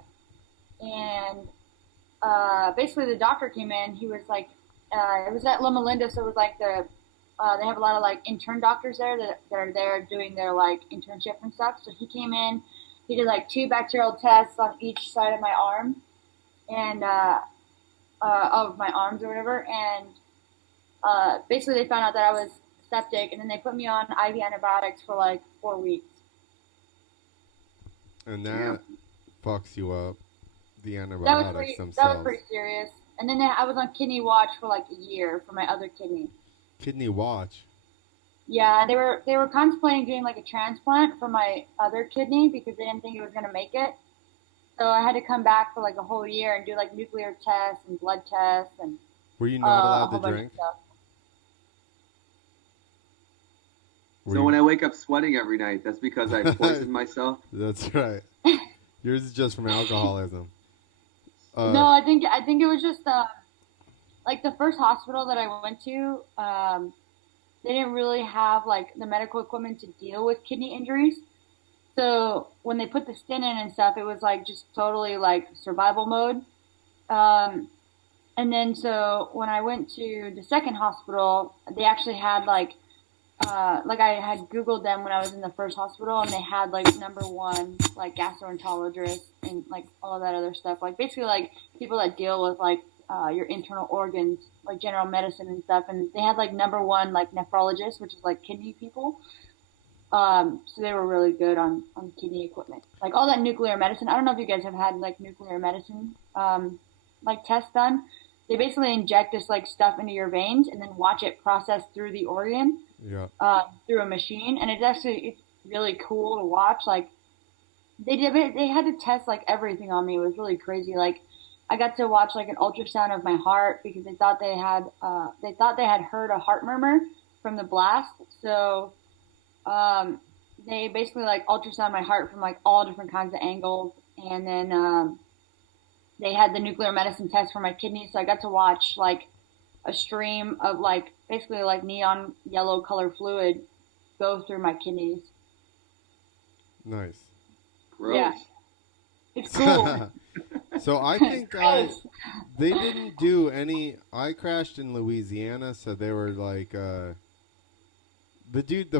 and basically the doctor came in. He was like, it was at Loma Linda, so it was like they have a lot of like intern doctors there that are there doing their like internship and stuff. So he came in, he did like 2 bacterial tests on each side of my arm, and of my arms or whatever, and basically they found out that I was septic, and then they put me on IV antibiotics for like 4 weeks. And that fucks you up. The antibiotics themselves. That was pretty serious. And then I was on kidney watch for like a year for my other kidney. Kidney watch? Yeah, they were contemplating doing like a transplant for my other kidney because they didn't think it was gonna make it. So I had to come back for like a whole year and do like nuclear tests and blood tests and. Were you not allowed to drink? So when I wake up sweating every night, that's because I poisoned myself? That's right. Yours is just from alcoholism. No, I think it was just like the first hospital that I went to. They didn't really have like the medical equipment to deal with kidney injuries. So when they put the stent in and stuff, it was like just totally like survival mode. And then so when I went to the second hospital, they actually had like I had Googled them when I was in the first hospital, and they had like #1 like gastroenterologist and like all of that other stuff. Like basically like people that deal with like your internal organs, like general medicine and stuff. And they had like #1 like nephrologist, which is like kidney people. So they were really good on kidney equipment. Like all that nuclear medicine. I don't know if you guys have had like nuclear medicine like tests done. They basically inject this like stuff into your veins and then watch it process through the organ. Yeah. Through a machine, and it's really cool to watch. Like they had to test like everything on me. It was really crazy. Like I got to watch like an ultrasound of my heart because they thought they had heard a heart murmur from the blast. So they basically like ultrasound my heart from like all different kinds of angles, and then they had the nuclear medicine test for my kidneys. So I got to watch like a stream of like basically like neon yellow color fluid go through my kidneys. Nice. Gross. Yeah. It's cool. So I think they didn't do any. I crashed in Louisiana, so they were like the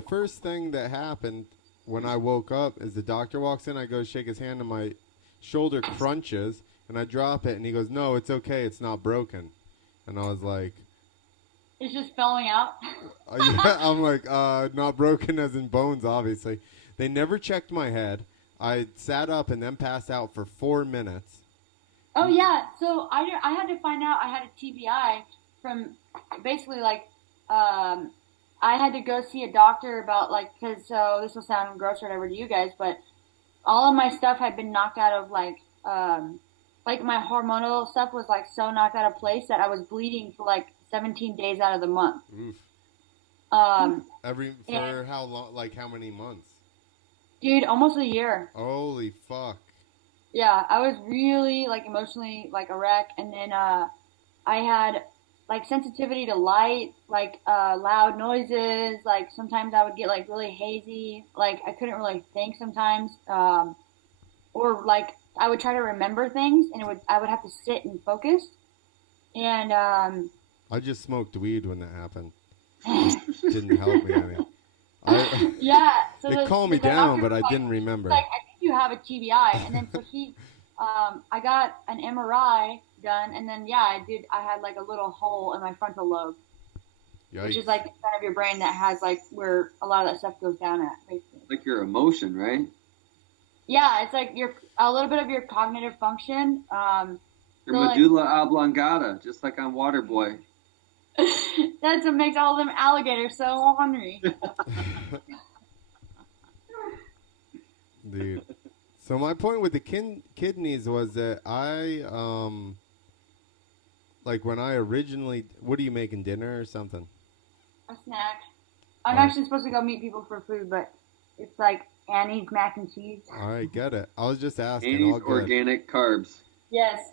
first thing that happened when I woke up is the doctor walks in, I go shake his hand and my shoulder crunches and I drop it and he goes, "No, it's okay, it's not broken." And I was like, it's just falling out. yeah, I'm like, not broken as in bones, obviously. They never checked my head. I sat up and then passed out for 4 minutes. Oh, yeah. So I had to find out I had a TBI from basically like, I had to go see a doctor about like, because so this will sound gross or whatever to you guys, but all of my stuff had been knocked out of like my hormonal stuff was like so knocked out of place that I was bleeding for like 17 days out of the month. Oof. For how long? Like how many months? Dude, almost a year. Holy fuck. Yeah, I was really like emotionally like a wreck, and then I had like sensitivity to light, like loud noises. Like sometimes I would get like really hazy, like I couldn't really think sometimes, or like I would try to remember things, and I would have to sit and focus. And I just smoked weed when that happened. Didn't help me any. yeah, so It calmed me the down, doctor but was I like, didn't remember. I think you have a TBI, and then so I got an MRI done, and then I had like a little hole in my frontal lobe, Yikes. which is like the part of your brain that has like where a lot of that stuff goes down at, basically. Like your emotion, right? Yeah, it's like a little bit of your cognitive function. Your So, like- medulla oblongata, just like on Waterboy. That's what makes all them alligators so ornery. Dude. So my point with the kidneys was that I, like when I originally, what are you making, dinner or something? A snack. I'm Oh. actually supposed to go meet people for food, but it's like Annie's mac and cheese. All right, get it. I was just asking. Annie's All good. organic carbs. Yes.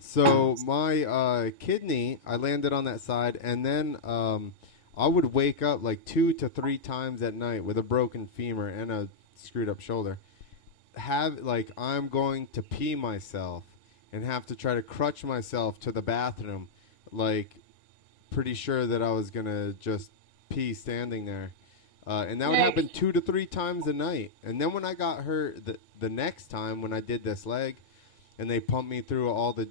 So my kidney, I landed on that side, and then I would wake up like 2 to 3 times at night with a broken femur and a screwed up shoulder. I'm going to pee myself and have to try to crutch myself to the bathroom, like pretty sure that I was gonna just pee standing there. And that would happen 2 to 3 times a night. And then when I got hurt the next time when I did this leg and they pumped me through all the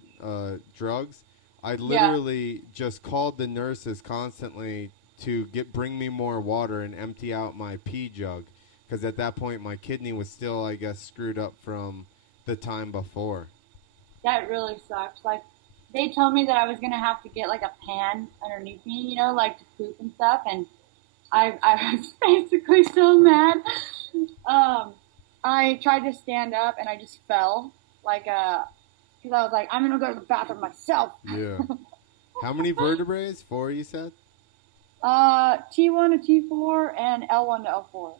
drugs, I literally just called the nurses constantly to bring me more water and empty out my pee jug. Because at that point my kidney was still, I guess, screwed up from the time before. That really sucks. Like, they told me that I was going to have to get like a pan underneath me, you know, like to poop and stuff. And I was basically so mad. I tried to stand up and I just fell, like, because I was like, I'm going to go to the bathroom myself. Yeah. How many vertebrae? 4, you said? T1 to T4 and L1 to L4.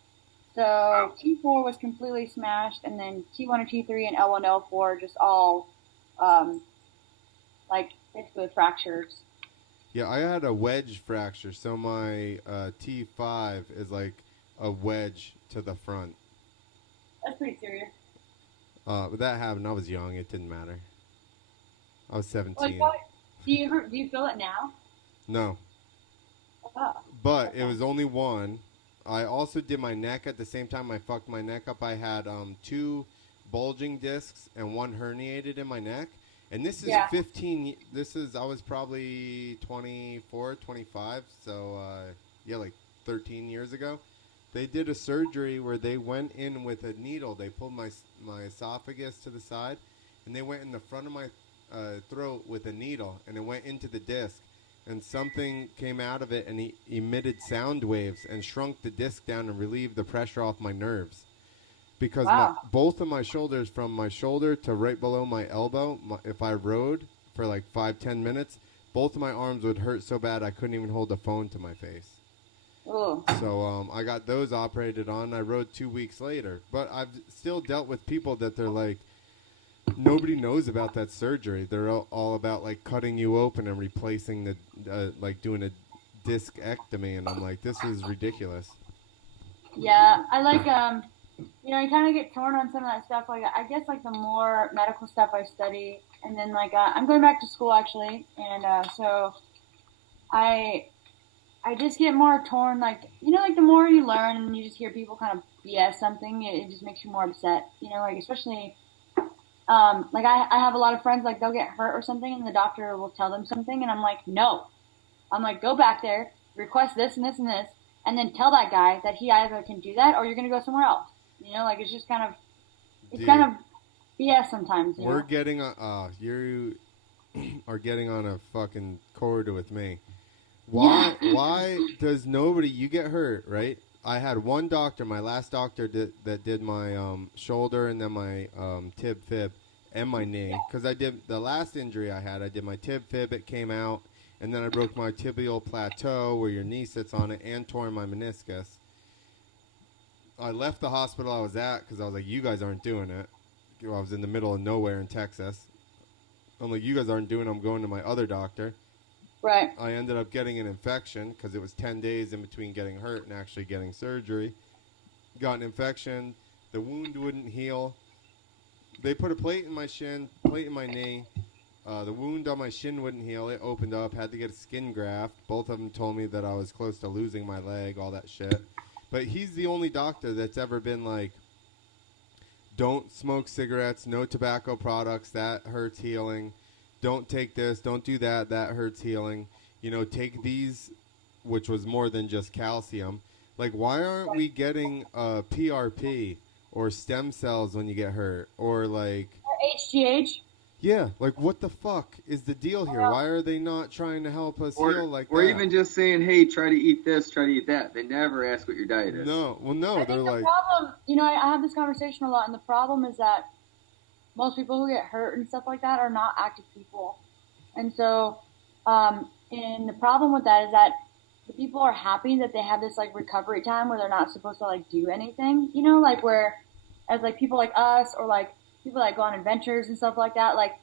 So T4 was completely smashed, and then T1 to T3 and L1 to L4 just all, like, basically fractures. Yeah, I had a wedge fracture, so my T5 is like a wedge to the front. That's pretty serious. But that happened. I was young. It didn't matter. I was 17. Like, do you feel it now? No. Oh. But it was only one. I also did my neck at the same time. I fucked my neck up. I had 2 bulging discs and 1 herniated in my neck. And this is 15. I was probably 24, 25. So, like 13 years ago. They did a surgery where they went in with a needle. They pulled my esophagus to the side, and they went in the front of my throat with a needle, and it went into the disc. And something came out of it, and he emitted sound waves and shrunk the disc down and relieved the pressure off my nerves. Because both of my shoulders, from my shoulder to right below my elbow, if I rode for like 5-10 minutes, both of my arms would hurt so bad I couldn't even hold the phone to my face. Oh. So I got those operated on. I rode 2 weeks later. But I've still dealt with people that they're like, nobody knows about that surgery. They're all about like cutting you open and replacing the, like doing a discectomy. And I'm like, this is ridiculous. Yeah, I like, I kind of get torn on some of that stuff. Like, I guess like the more medical stuff I study, and then like, I'm going back to school actually. And, so I just get more torn, like, like the more you learn and you just hear people kind of BS something, it just makes you more upset, like especially, like I have a lot of friends, like they'll get hurt or something and the doctor will tell them something and I'm like, no. I'm like, go back there, request this and this and this, and then tell that guy that he either can do that or you're going to go somewhere else. Like it's just kind of, it's kind of BS sometimes. We're getting, you are getting on a fucking corridor with me. Why does nobody, you get hurt, right? I had one doctor, my last doctor that did my shoulder and then my tib fib and my knee. Because I did, the last injury I did my tib fib, it came out. And then I broke my tibial plateau where your knee sits on it and tore my meniscus. I left the hospital I was at because I was like, you guys aren't doing it. I was in the middle of nowhere in Texas. I'm like, you guys aren't doing it. I'm going to my other doctor. Right. I ended up getting an infection because it was 10 days in between getting hurt and actually getting surgery. Got an infection. The wound wouldn't heal. They put a plate in my shin, plate in my knee. The wound on my shin wouldn't heal. It opened up. Had to get a skin graft. Both of them told me that I was close to losing my leg, all that shit. But he's the only doctor that's ever been like, don't smoke cigarettes, no tobacco products, that hurts healing. Don't take this, don't do that, that hurts healing. You know, take these, which was more than just calcium. Like, why aren't we getting PRP or stem cells when you get hurt? Or like... HGH? Yeah, like what the fuck is the deal here? Why are they not trying to help us heal like that? Or even just saying, hey, try to eat this, try to eat that. They never ask what your diet is. No, well, no, I they're think like... the problem, you know, I have this conversation a lot, and the problem is that most people who get hurt and stuff like that are not active people. And so, and the problem with that is that the people are happy that they have this, like, recovery time where they're not supposed to, like, do anything, you know, like, where, as, like, people like us or, like, people that go on adventures and stuff like that, like,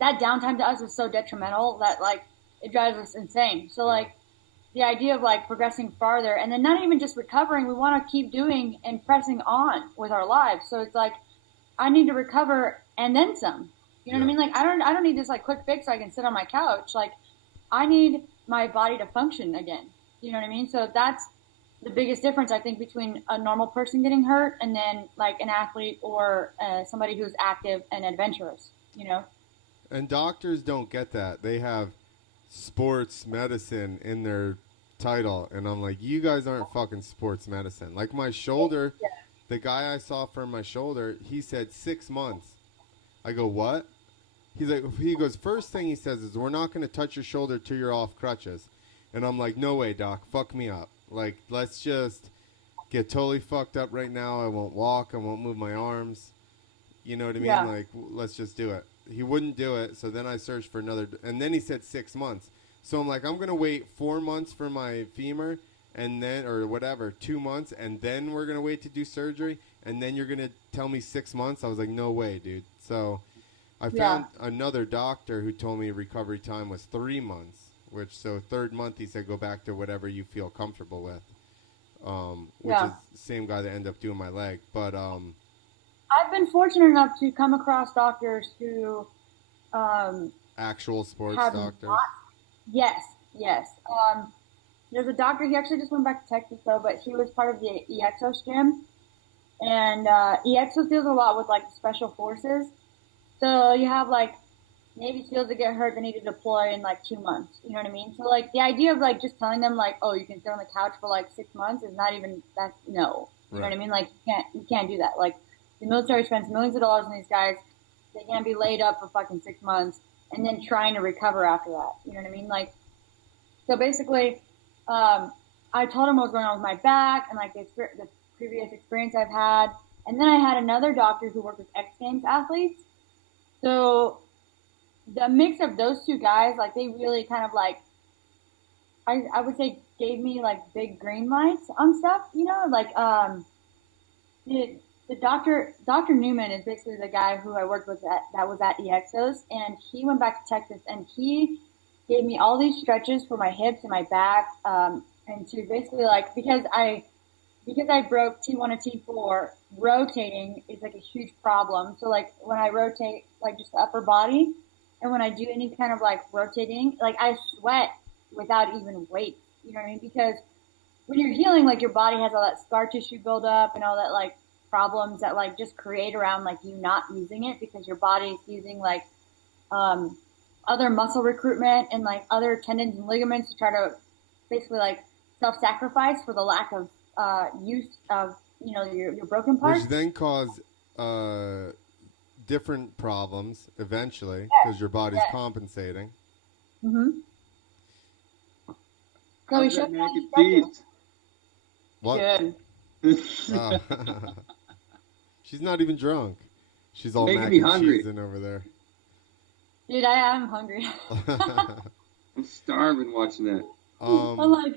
that downtime to us is so detrimental that, like, it drives us insane. So, like, the idea of, like, progressing farther and then not even just recovering, we want to keep doing and pressing on with our lives. So it's like, I need to recover and then some. You know what I mean? Like, I don't need this, like, quick fix so I can sit on my couch. Like, I need my body to function again. You know what I mean? So that's the biggest difference, I think, between a normal person getting hurt and then, like, an athlete or somebody who's active and adventurous, you know? And doctors don't get that. They have sports medicine in their title. And I'm like, you guys aren't fucking sports medicine. Like, my shoulder, the guy I saw for my shoulder, he said 6 months. I go, what? He goes, first thing he says is, we're not going to touch your shoulder till you're off crutches. And I'm like, no way, doc. Fuck me up. Like, let's just get totally fucked up right now. I won't walk. I won't move my arms. You know what I mean? Yeah. Like, let's just do it. He wouldn't do it, so then I searched for another, and then he said 6 months. So I'm like, I'm going to wait 4 months for my femur, and then, or whatever, 2 months, and then we're going to wait to do surgery, and then you're going to tell me 6 months? I was like, no way, dude. So I found another doctor who told me recovery time was 3 months, which, so third month he said go back to whatever you feel comfortable with, which is the same guy that ended up doing my leg. But I've been fortunate enough to come across doctors who actual sports have doctors. Yes. There's a doctor, he actually just went back to Texas though, but he was part of the EXOS gym. And EXOS deals a lot with, like, special forces. So you have, like, Navy SEALs that get hurt, they need to deploy in, like, 2 months. You know what I mean? So, like, the idea of, like, just telling them, like, oh, you can sit on the couch for, like, 6 months is not even, that's, no. You know what I mean? Like, you can't do that. Like, the military spends millions of dollars on these guys. They can't be laid up for fucking 6 months and then trying to recover after that. You know what I mean? Like, so basically, I told him what was going on with my back and, like, the previous experience I've had. And then I had another doctor who worked with X Games athletes. So the mix of those two guys, like, they really kind of, like, I would say gave me, like, big green lights on stuff, you know? Like, the Dr. Newman is basically the guy who I worked with that was at EXOS, and he went back to Texas, and he gave me all these stretches for my hips and my back, and to basically, like, because I broke T1 and T4, rotating is, like, a huge problem. So, like, when I rotate, like, just the upper body, and when I do any kind of, like, rotating, like, I sweat without even weight, you know what I mean? Because when you're healing, like, your body has all that scar tissue buildup and all that, like, problems that, like, just create around, like, you not using it because your body is using, like, other muscle recruitment and, like, other tendons and ligaments to try to basically, like, self-sacrifice for the lack of use of, you know, your broken parts. Which then cause different problems eventually because your body's compensating. Mm-hmm. So How's we that showed mac me and cheese? What? Good. She's not even drunk. She's all Making mac me and hungry. cheesing over there. Dude, I am hungry. I'm starving watching that. I'm like,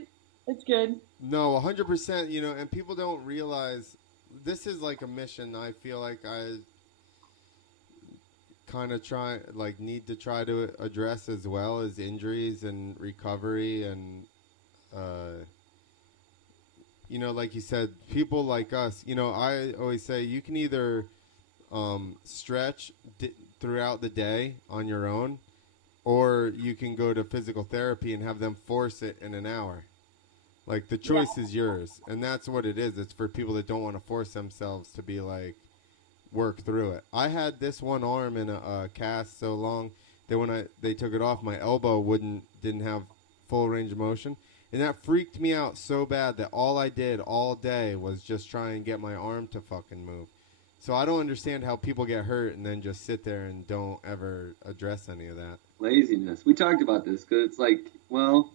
it's good. No, 100%, you know, and people don't realize this is like a mission I feel like I kind of need to try to address as well as injuries and recovery and, like you said, people like us, I always say you can either stretch throughout the day on your own, or you can go to physical therapy and have them force it in an hour. Like, the choice is yours. And that's what it is. It's for people that don't want to force themselves to be like, work through it. I had this one arm in a cast so long that when they took it off, my elbow didn't have full range of motion. And that freaked me out so bad that all I did all day was just try and get my arm to fucking move. So I don't understand how people get hurt and then just sit there and don't ever address any of that. Laziness. We talked about this because it's like, well,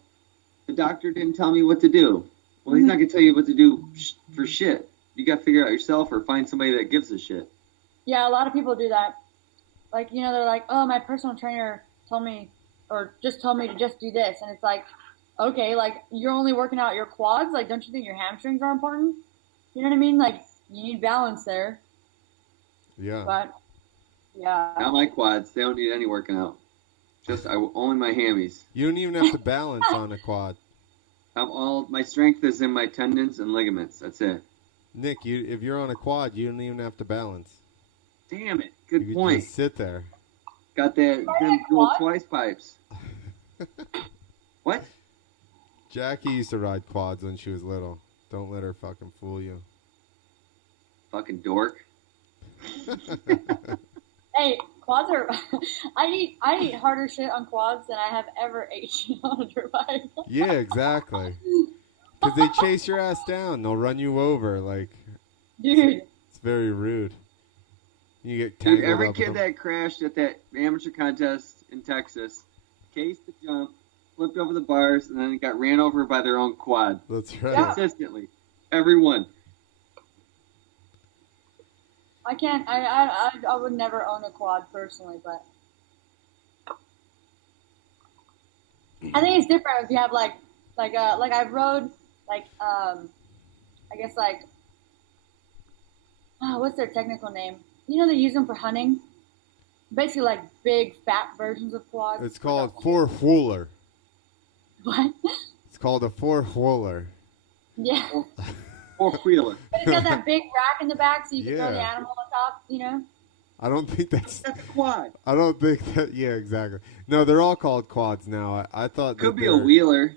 the doctor didn't tell me what to do. Well, he's not going to tell you what to do for shit. You got to figure it out yourself or find somebody that gives a shit. Yeah, a lot of people do that. Like, they're like, oh, my personal trainer told me to just do this. And it's like, okay, like, you're only working out your quads. Like, don't you think your hamstrings are important? You know what I mean? Like, you need balance there. Yeah. But, yeah. Not my quads. They don't need any working out. Only my hammies. You don't even have to balance on a quad. My strength is in my tendons and ligaments. That's it. Nick, if you're on a quad, you don't even have to balance. Damn it. Good you point. Just sit there. Got them dual twice pipes. What? Jackie used to ride quads when she was little. Don't let her fucking fool you. Fucking dork. Hey, quads are... I eat harder shit on quads than I have ever ate shit on a dirt bike. Yeah, exactly. Because they chase your ass down. They'll run you over. Like, dude. It's very rude. You get tangled Dude, every up kid with them. that crashed at that amateur contest in Texas, cased the jump, flipped over the bars, and then got ran over by their own quad. That's right. Consistently. Everyone. I can't. I would never own a quad personally, but I think it's different if you have like I've rode I guess what's their technical name? They use them for hunting. Basically, like big fat versions of quads. It's called four-wheeler. What? It's called a four-wheeler. Yeah. Four-wheeler. But it's got that big rack in the back, so you can throw the Yeah. animal on top. I don't think that's a quad. I don't think that. Yeah, exactly. No, they're all called quads now. I thought Could that be they a were wheeler.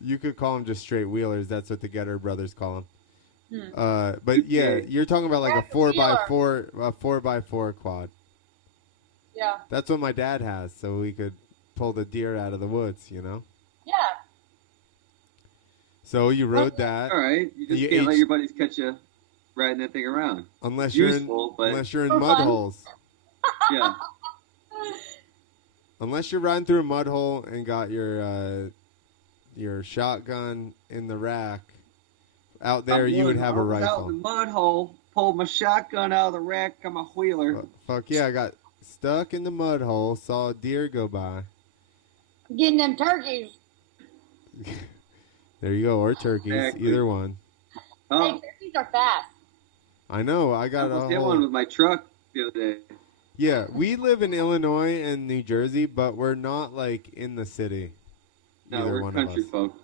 You could call them just straight wheelers. That's what the Getter brothers call them. Hmm. But yeah, you're talking about like a That's a 4x4 quad. Yeah. That's what my dad has, so we could pull the deer out of the woods. Yeah. So you rode that. All right. You just You can't let ate- your buddies catch you riding that thing around. Unless Useful, but you're in For mud fun. holes. yeah. Unless you're riding through a mud hole and got your shotgun in the rack. Out there, you would have a I was out in rifle. the mud hole, pulled my shotgun out of the rack on my wheeler. Fuck yeah, I got stuck in the mud hole, saw a deer go by. Getting them turkeys. There you go, or turkeys, Exactly. either one. Oh, Hey, turkeys are fast. I know, I I got almost a hit whole... one with my truck the other day. Yeah, we live in Illinois and New Jersey, but we're not like in the city. No, Either we're one country of us. folk.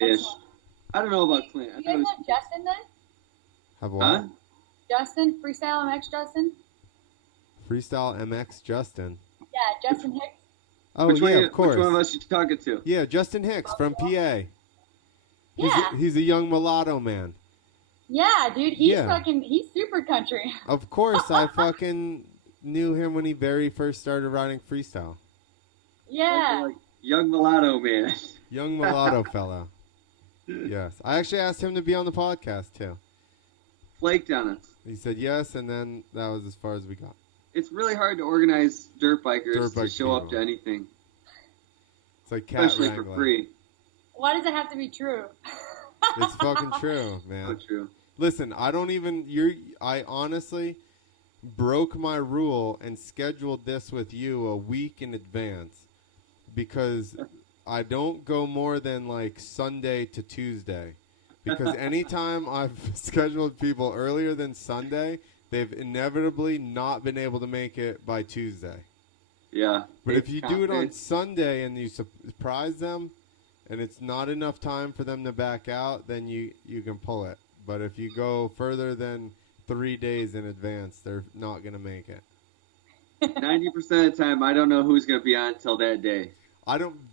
Ish. I don't know about Clint. I You thought guys it was, know Justin then? Have what? huh? Justin? Freestyle MX Justin? Freestyle MX Justin. Yeah, Justin Hicks. Oh Which yeah, one, of course. Which one of us you talking to? Yeah, Justin Hicks from PA. Yeah. He's a young mulatto man. Yeah, dude, he's Yeah. he's super country. Of course, I fucking knew him when he very first started riding freestyle. Yeah. Like, young mulatto man. Young mulatto fellow. Yes. I actually asked him to be on the podcast, too. Flaked on us. He said yes, and then that was as far as we got. It's really hard to organize dirt bikers Dirt to bike show up people. to anything, It's like cat especially wrangling. for free. Why does it have to be true? It's fucking true, So man. true. Listen, I honestly broke my rule and scheduled this with you a week in advance because I don't go more than like Sunday to Tuesday. Because anytime I've scheduled people earlier than Sunday, they've inevitably not been able to make it by Tuesday. Yeah. But if you do it on It's- Sunday and you surprise them, and it's not enough time for them to back out, then you can pull it. But if you go further than 3 days in advance, they're not going to make it. 90% of the time, I don't know who's going to be on until that day.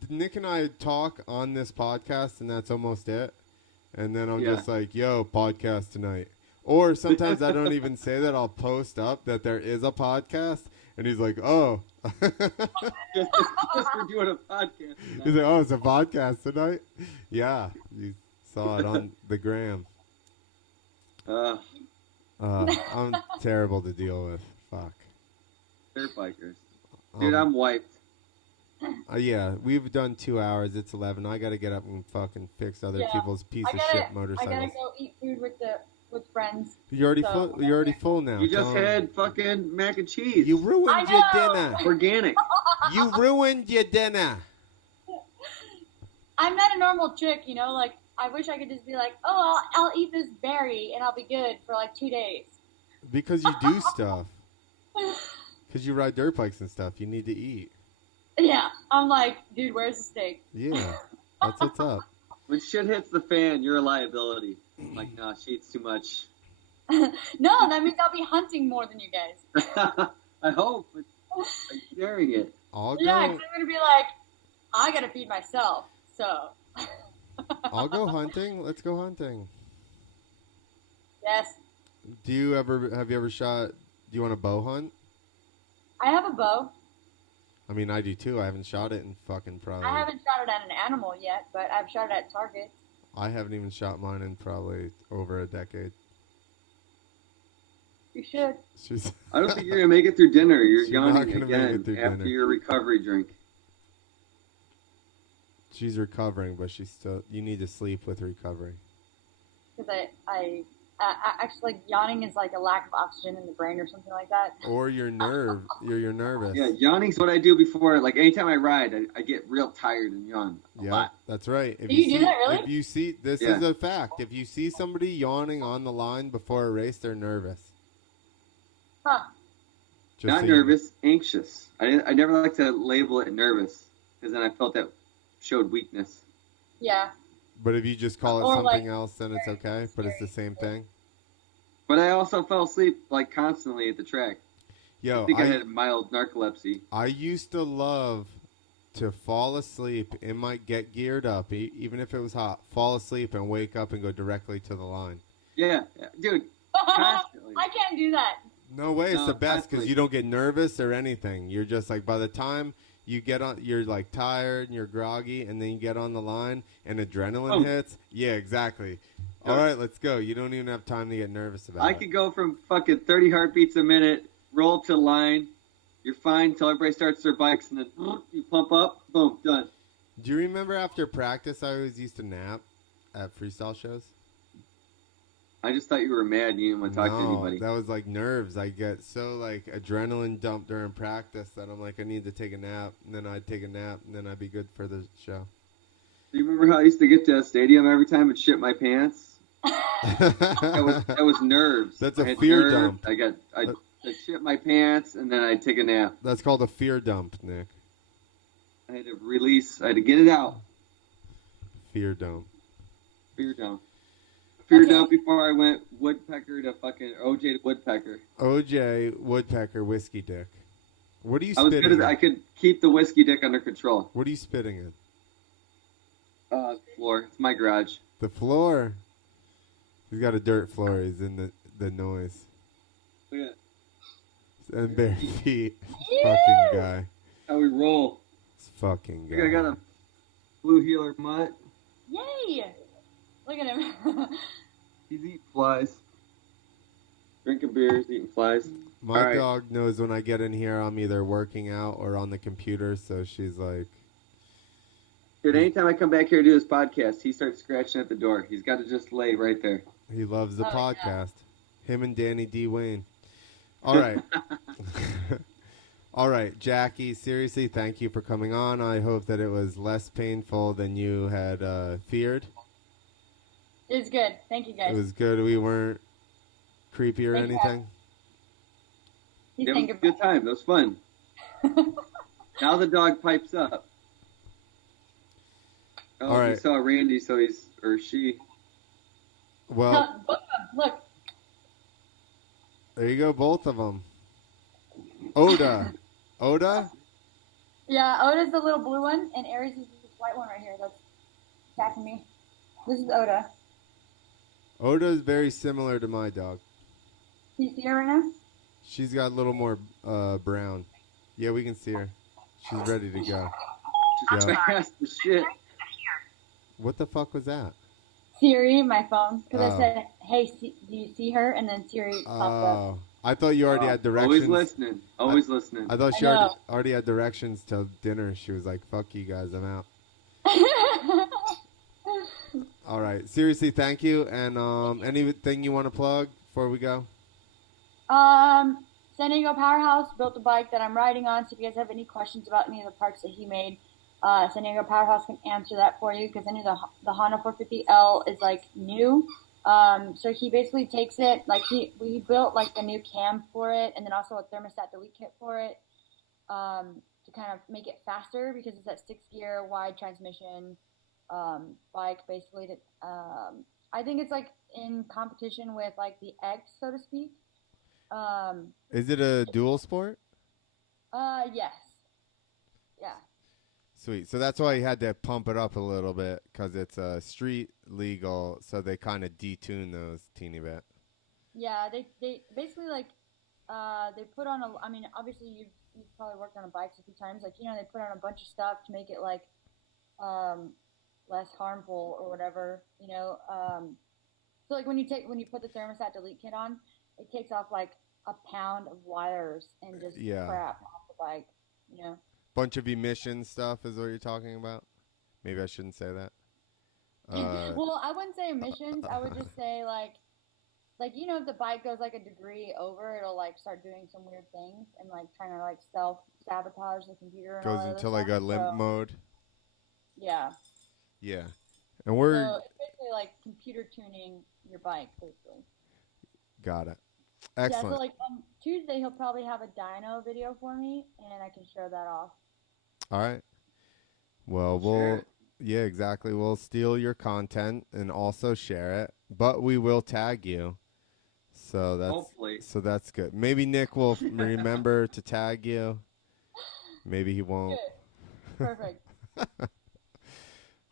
Nick and I talk on this podcast, and that's almost it. And then I'm Yeah. just like, yo, podcast tonight. Or sometimes I don't even say that. I'll post up that there is a podcast, and he's like, oh. Just for doing a podcast. He's like, oh, it's a podcast tonight? Yeah, you saw it on the gram. I'm terrible to deal with. Fuck. Dirt bikers. Dude, I'm wiped. Yeah, we've done 2 hours. It's 11. I got to get up and fucking fix other people's piece of shit motorcycles. I gotta go eat food with friends. You're already full now. You just had fucking mac and cheese. You ruined your dinner. Organic. You ruined your dinner. I'm not a normal chick, you know. Like, I wish I could just be like, oh, I'll eat this berry and I'll be good for like 2 days. Because you do stuff. Because you ride dirt bikes and stuff. You need to eat. Yeah, I'm like, dude, where's the steak? Yeah, that's what's up. When shit hits the fan, you're a liability. I'm like, nah, she eats too much. No, that means I'll be hunting more than you guys. I hope. But I'm sharing it. I'll Yeah, go. 'cause I'm gonna be like, I gotta feed myself, so. I'll go hunting. Let's go hunting. Yes, Have you ever shot? Do you want to bow hunt? I have a bow. I mean, I do too. I haven't shot it in fucking probably. I haven't shot it at an animal yet, but I've shot it at targets. I haven't even shot mine in probably over a decade. You should. I don't think you're going to make it through dinner. You're She's not yawning gonna make it again through after dinner. your recovery drink. She's recovering, but you need to sleep with recovery. Because I actually, like, yawning is like a lack of oxygen in the brain or something like that. Or you're nervous. Yeah, yawning's what I do before. Like, anytime I ride, I get real tired and yawn a Yeah, lot. that's right. If Do you do that, really? If you see, this Yeah. is a fact. If you see somebody yawning on the line before a race, they're nervous. Huh. Just Not so you- nervous, anxious. I never like to label it nervous, because then I felt that showed weakness. Yeah. But if you just call it Or, something like, else, then it's okay. But it's the same thing. But I also fell asleep, like, constantly at the track. Yo, I think I had mild narcolepsy. I used to love to fall asleep get geared up, even if it was hot, fall asleep and wake up and go directly to the line. Yeah, dude, constantly. I can't do that. No way, it's No, the best because constantly. you don't get nervous or anything. You're just like, by the time you get on, you're like tired and you're groggy, and then you get on the line and adrenaline hits. Yeah, exactly. All right, let's go. You don't even have time to get nervous about I it. could go from fucking 30 heartbeats a minute, roll to the line, you're fine until everybody starts their bikes, and then you pump up, boom, done. Do you remember after practice, I always used to nap at freestyle shows? I just thought you were mad and you didn't want to talk to anybody. That was like nerves. I get so like adrenaline dumped during practice that I'm like, I need to take a nap, and then I'd take a nap, and then I'd be good for the show. Do you remember how I used to get to a stadium every time and shit my pants? That was nerves. That's I a had fear nerves. dump. I'd shit my pants and then I'd take a nap. That's called a fear dump, Nick. I had to release. I had to get it out. Fear dump. Fear dump. Fear dump before I went woodpecker to fucking OJ to woodpecker. OJ Woodpecker Whiskey Dick. What are you I was spitting good at. in? I could keep the whiskey dick under control. What are you spitting in? Floor. It's my garage. The floor. He's got a dirt floor. He's in the noise. Look at And bare feet. Fucking guy. how we roll. This fucking guy. Look, I got a blue heeler mutt. Yay! Look at him. He's eating flies. Drinking beers, eating flies. My All right. dog knows when I get in here, I'm either working out or on the computer, so she's like, Dude, anytime I come back here to do this podcast, he starts scratching at the door. He's got to just lay right there. he loves the Oh, yeah. podcast. Him and Danny D. Wayne. All right. All right, Jackie, seriously, thank you for coming on. I hope that it was less painful than you had feared. It's good. Thank you, guys. It was good. We weren't creepy or Thank you. anything. He's It was saying a goodbye. good time. It was fun. Now the dog pipes up. Oh, All he right. saw Randy, so he's or she. Well, Both of them. Look. there you go, both of them. Oda. Oda? Yeah, Oda's the little blue one, and Aries is this white one right here that's attacking me. This is Oda. Oda is very similar to my dog. Can you see her right now? She's got a little more brown. Yeah, we can see her. She's ready to go. She's Yeah. fast as shit. What the fuck was that? Siri, my phone. Because Oh. I said, hey, do you see her? And then Siri popped up. Oh. I thought you already had directions. Always listening. Always listening. I thought she I know. already had directions till dinner. She was like, fuck you guys, I'm out. All right. Seriously, thank you. And anything you want to plug before we go? San Diego Powerhouse built a bike that I'm riding on. So if you guys have any questions about any of the parts that he made, San Diego Powerhouse can answer that for you because I know the Honda 450L is like new. So he basically takes it like we built like a new cam for it and then also a thermostat delete kit for it to kind of make it faster because it's that 6-gear wide transmission bike basically. I think it's like in competition with like the X, so to speak. Is it a dual sport? Yes. Yeah. Sweet. So that's why you had to pump it up a little bit because it's street legal. So they kind of detune those teeny bit. Yeah, they basically like they put on I mean, obviously you've probably worked on a bike a few times. Like they put on a bunch of stuff to make it like less harmful or whatever. So like when you put the thermostat delete kit on, it takes off like a pound of wires and just crap off the bike. Bunch of emission stuff is what you're talking about. Maybe I shouldn't say that. Well, I wouldn't say emissions. I would just say like if the bike goes like a degree over, it'll like start doing some weird things and like trying to like self-sabotage the computer and all Goes that into other like a stuff. limp mode. Yeah. Yeah. And we're So it's basically like computer tuning your bike, basically. got it. Yeah, Excellent. so like on Tuesday he'll probably have a dyno video for me and I can show that off. All right. Well, yeah, exactly. We'll steal your content and also share it, but we will tag you. So that's good. Maybe Nick will remember to tag you. Maybe he won't. Good. Perfect.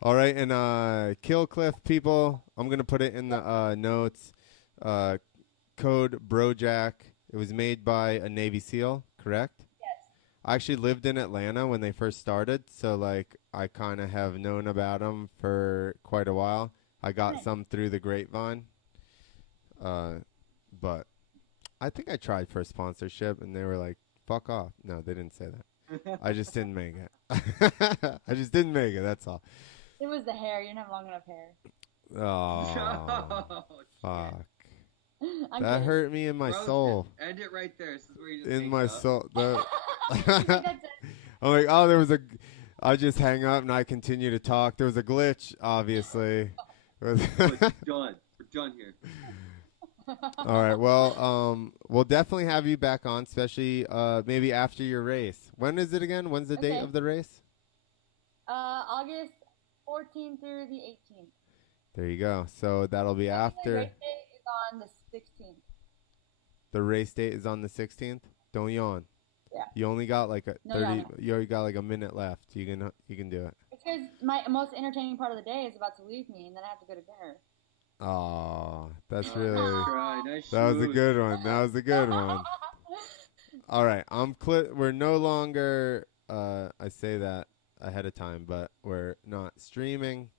All right, and Kill Cliff people, I'm gonna put it in the notes. Code Brojaq. It was made by a Navy SEAL, correct? Yes. I actually lived in Atlanta when they first started, so like I kind of have known about them for quite a while. I got some through the grapevine, but I think I tried for a sponsorship, and they were like, "Fuck off." No, they didn't say that. I just didn't make it. I just didn't make it. That's all. It was the hair. You didn't have long enough hair. Oh, fuck. I'm That kidding. hurt me in my soul. End it right there. This is where you just In hang my up. soul. That's it. I'm like, oh, there was I just hang up and I continue to talk. There was a glitch, obviously. It's done. We're done here. All right. Well, we'll definitely have you back on, especially maybe after your race. When is it again? When's the date of the race? August 14th through the 18th. There you go. So that'll be after. The race date is on the 16th. The race date is on the 16th. Don't yawn. Yeah. You only got like a No 30. yawning. You already got like a minute left. You can do it. It's because my most entertaining part of the day is about to leave me, and then I have to go to dinner. Oh, that's really. Nice That was a schmooze. good one. That was a good one. All right, we're no longer. I say that ahead of time, but we're not streaming.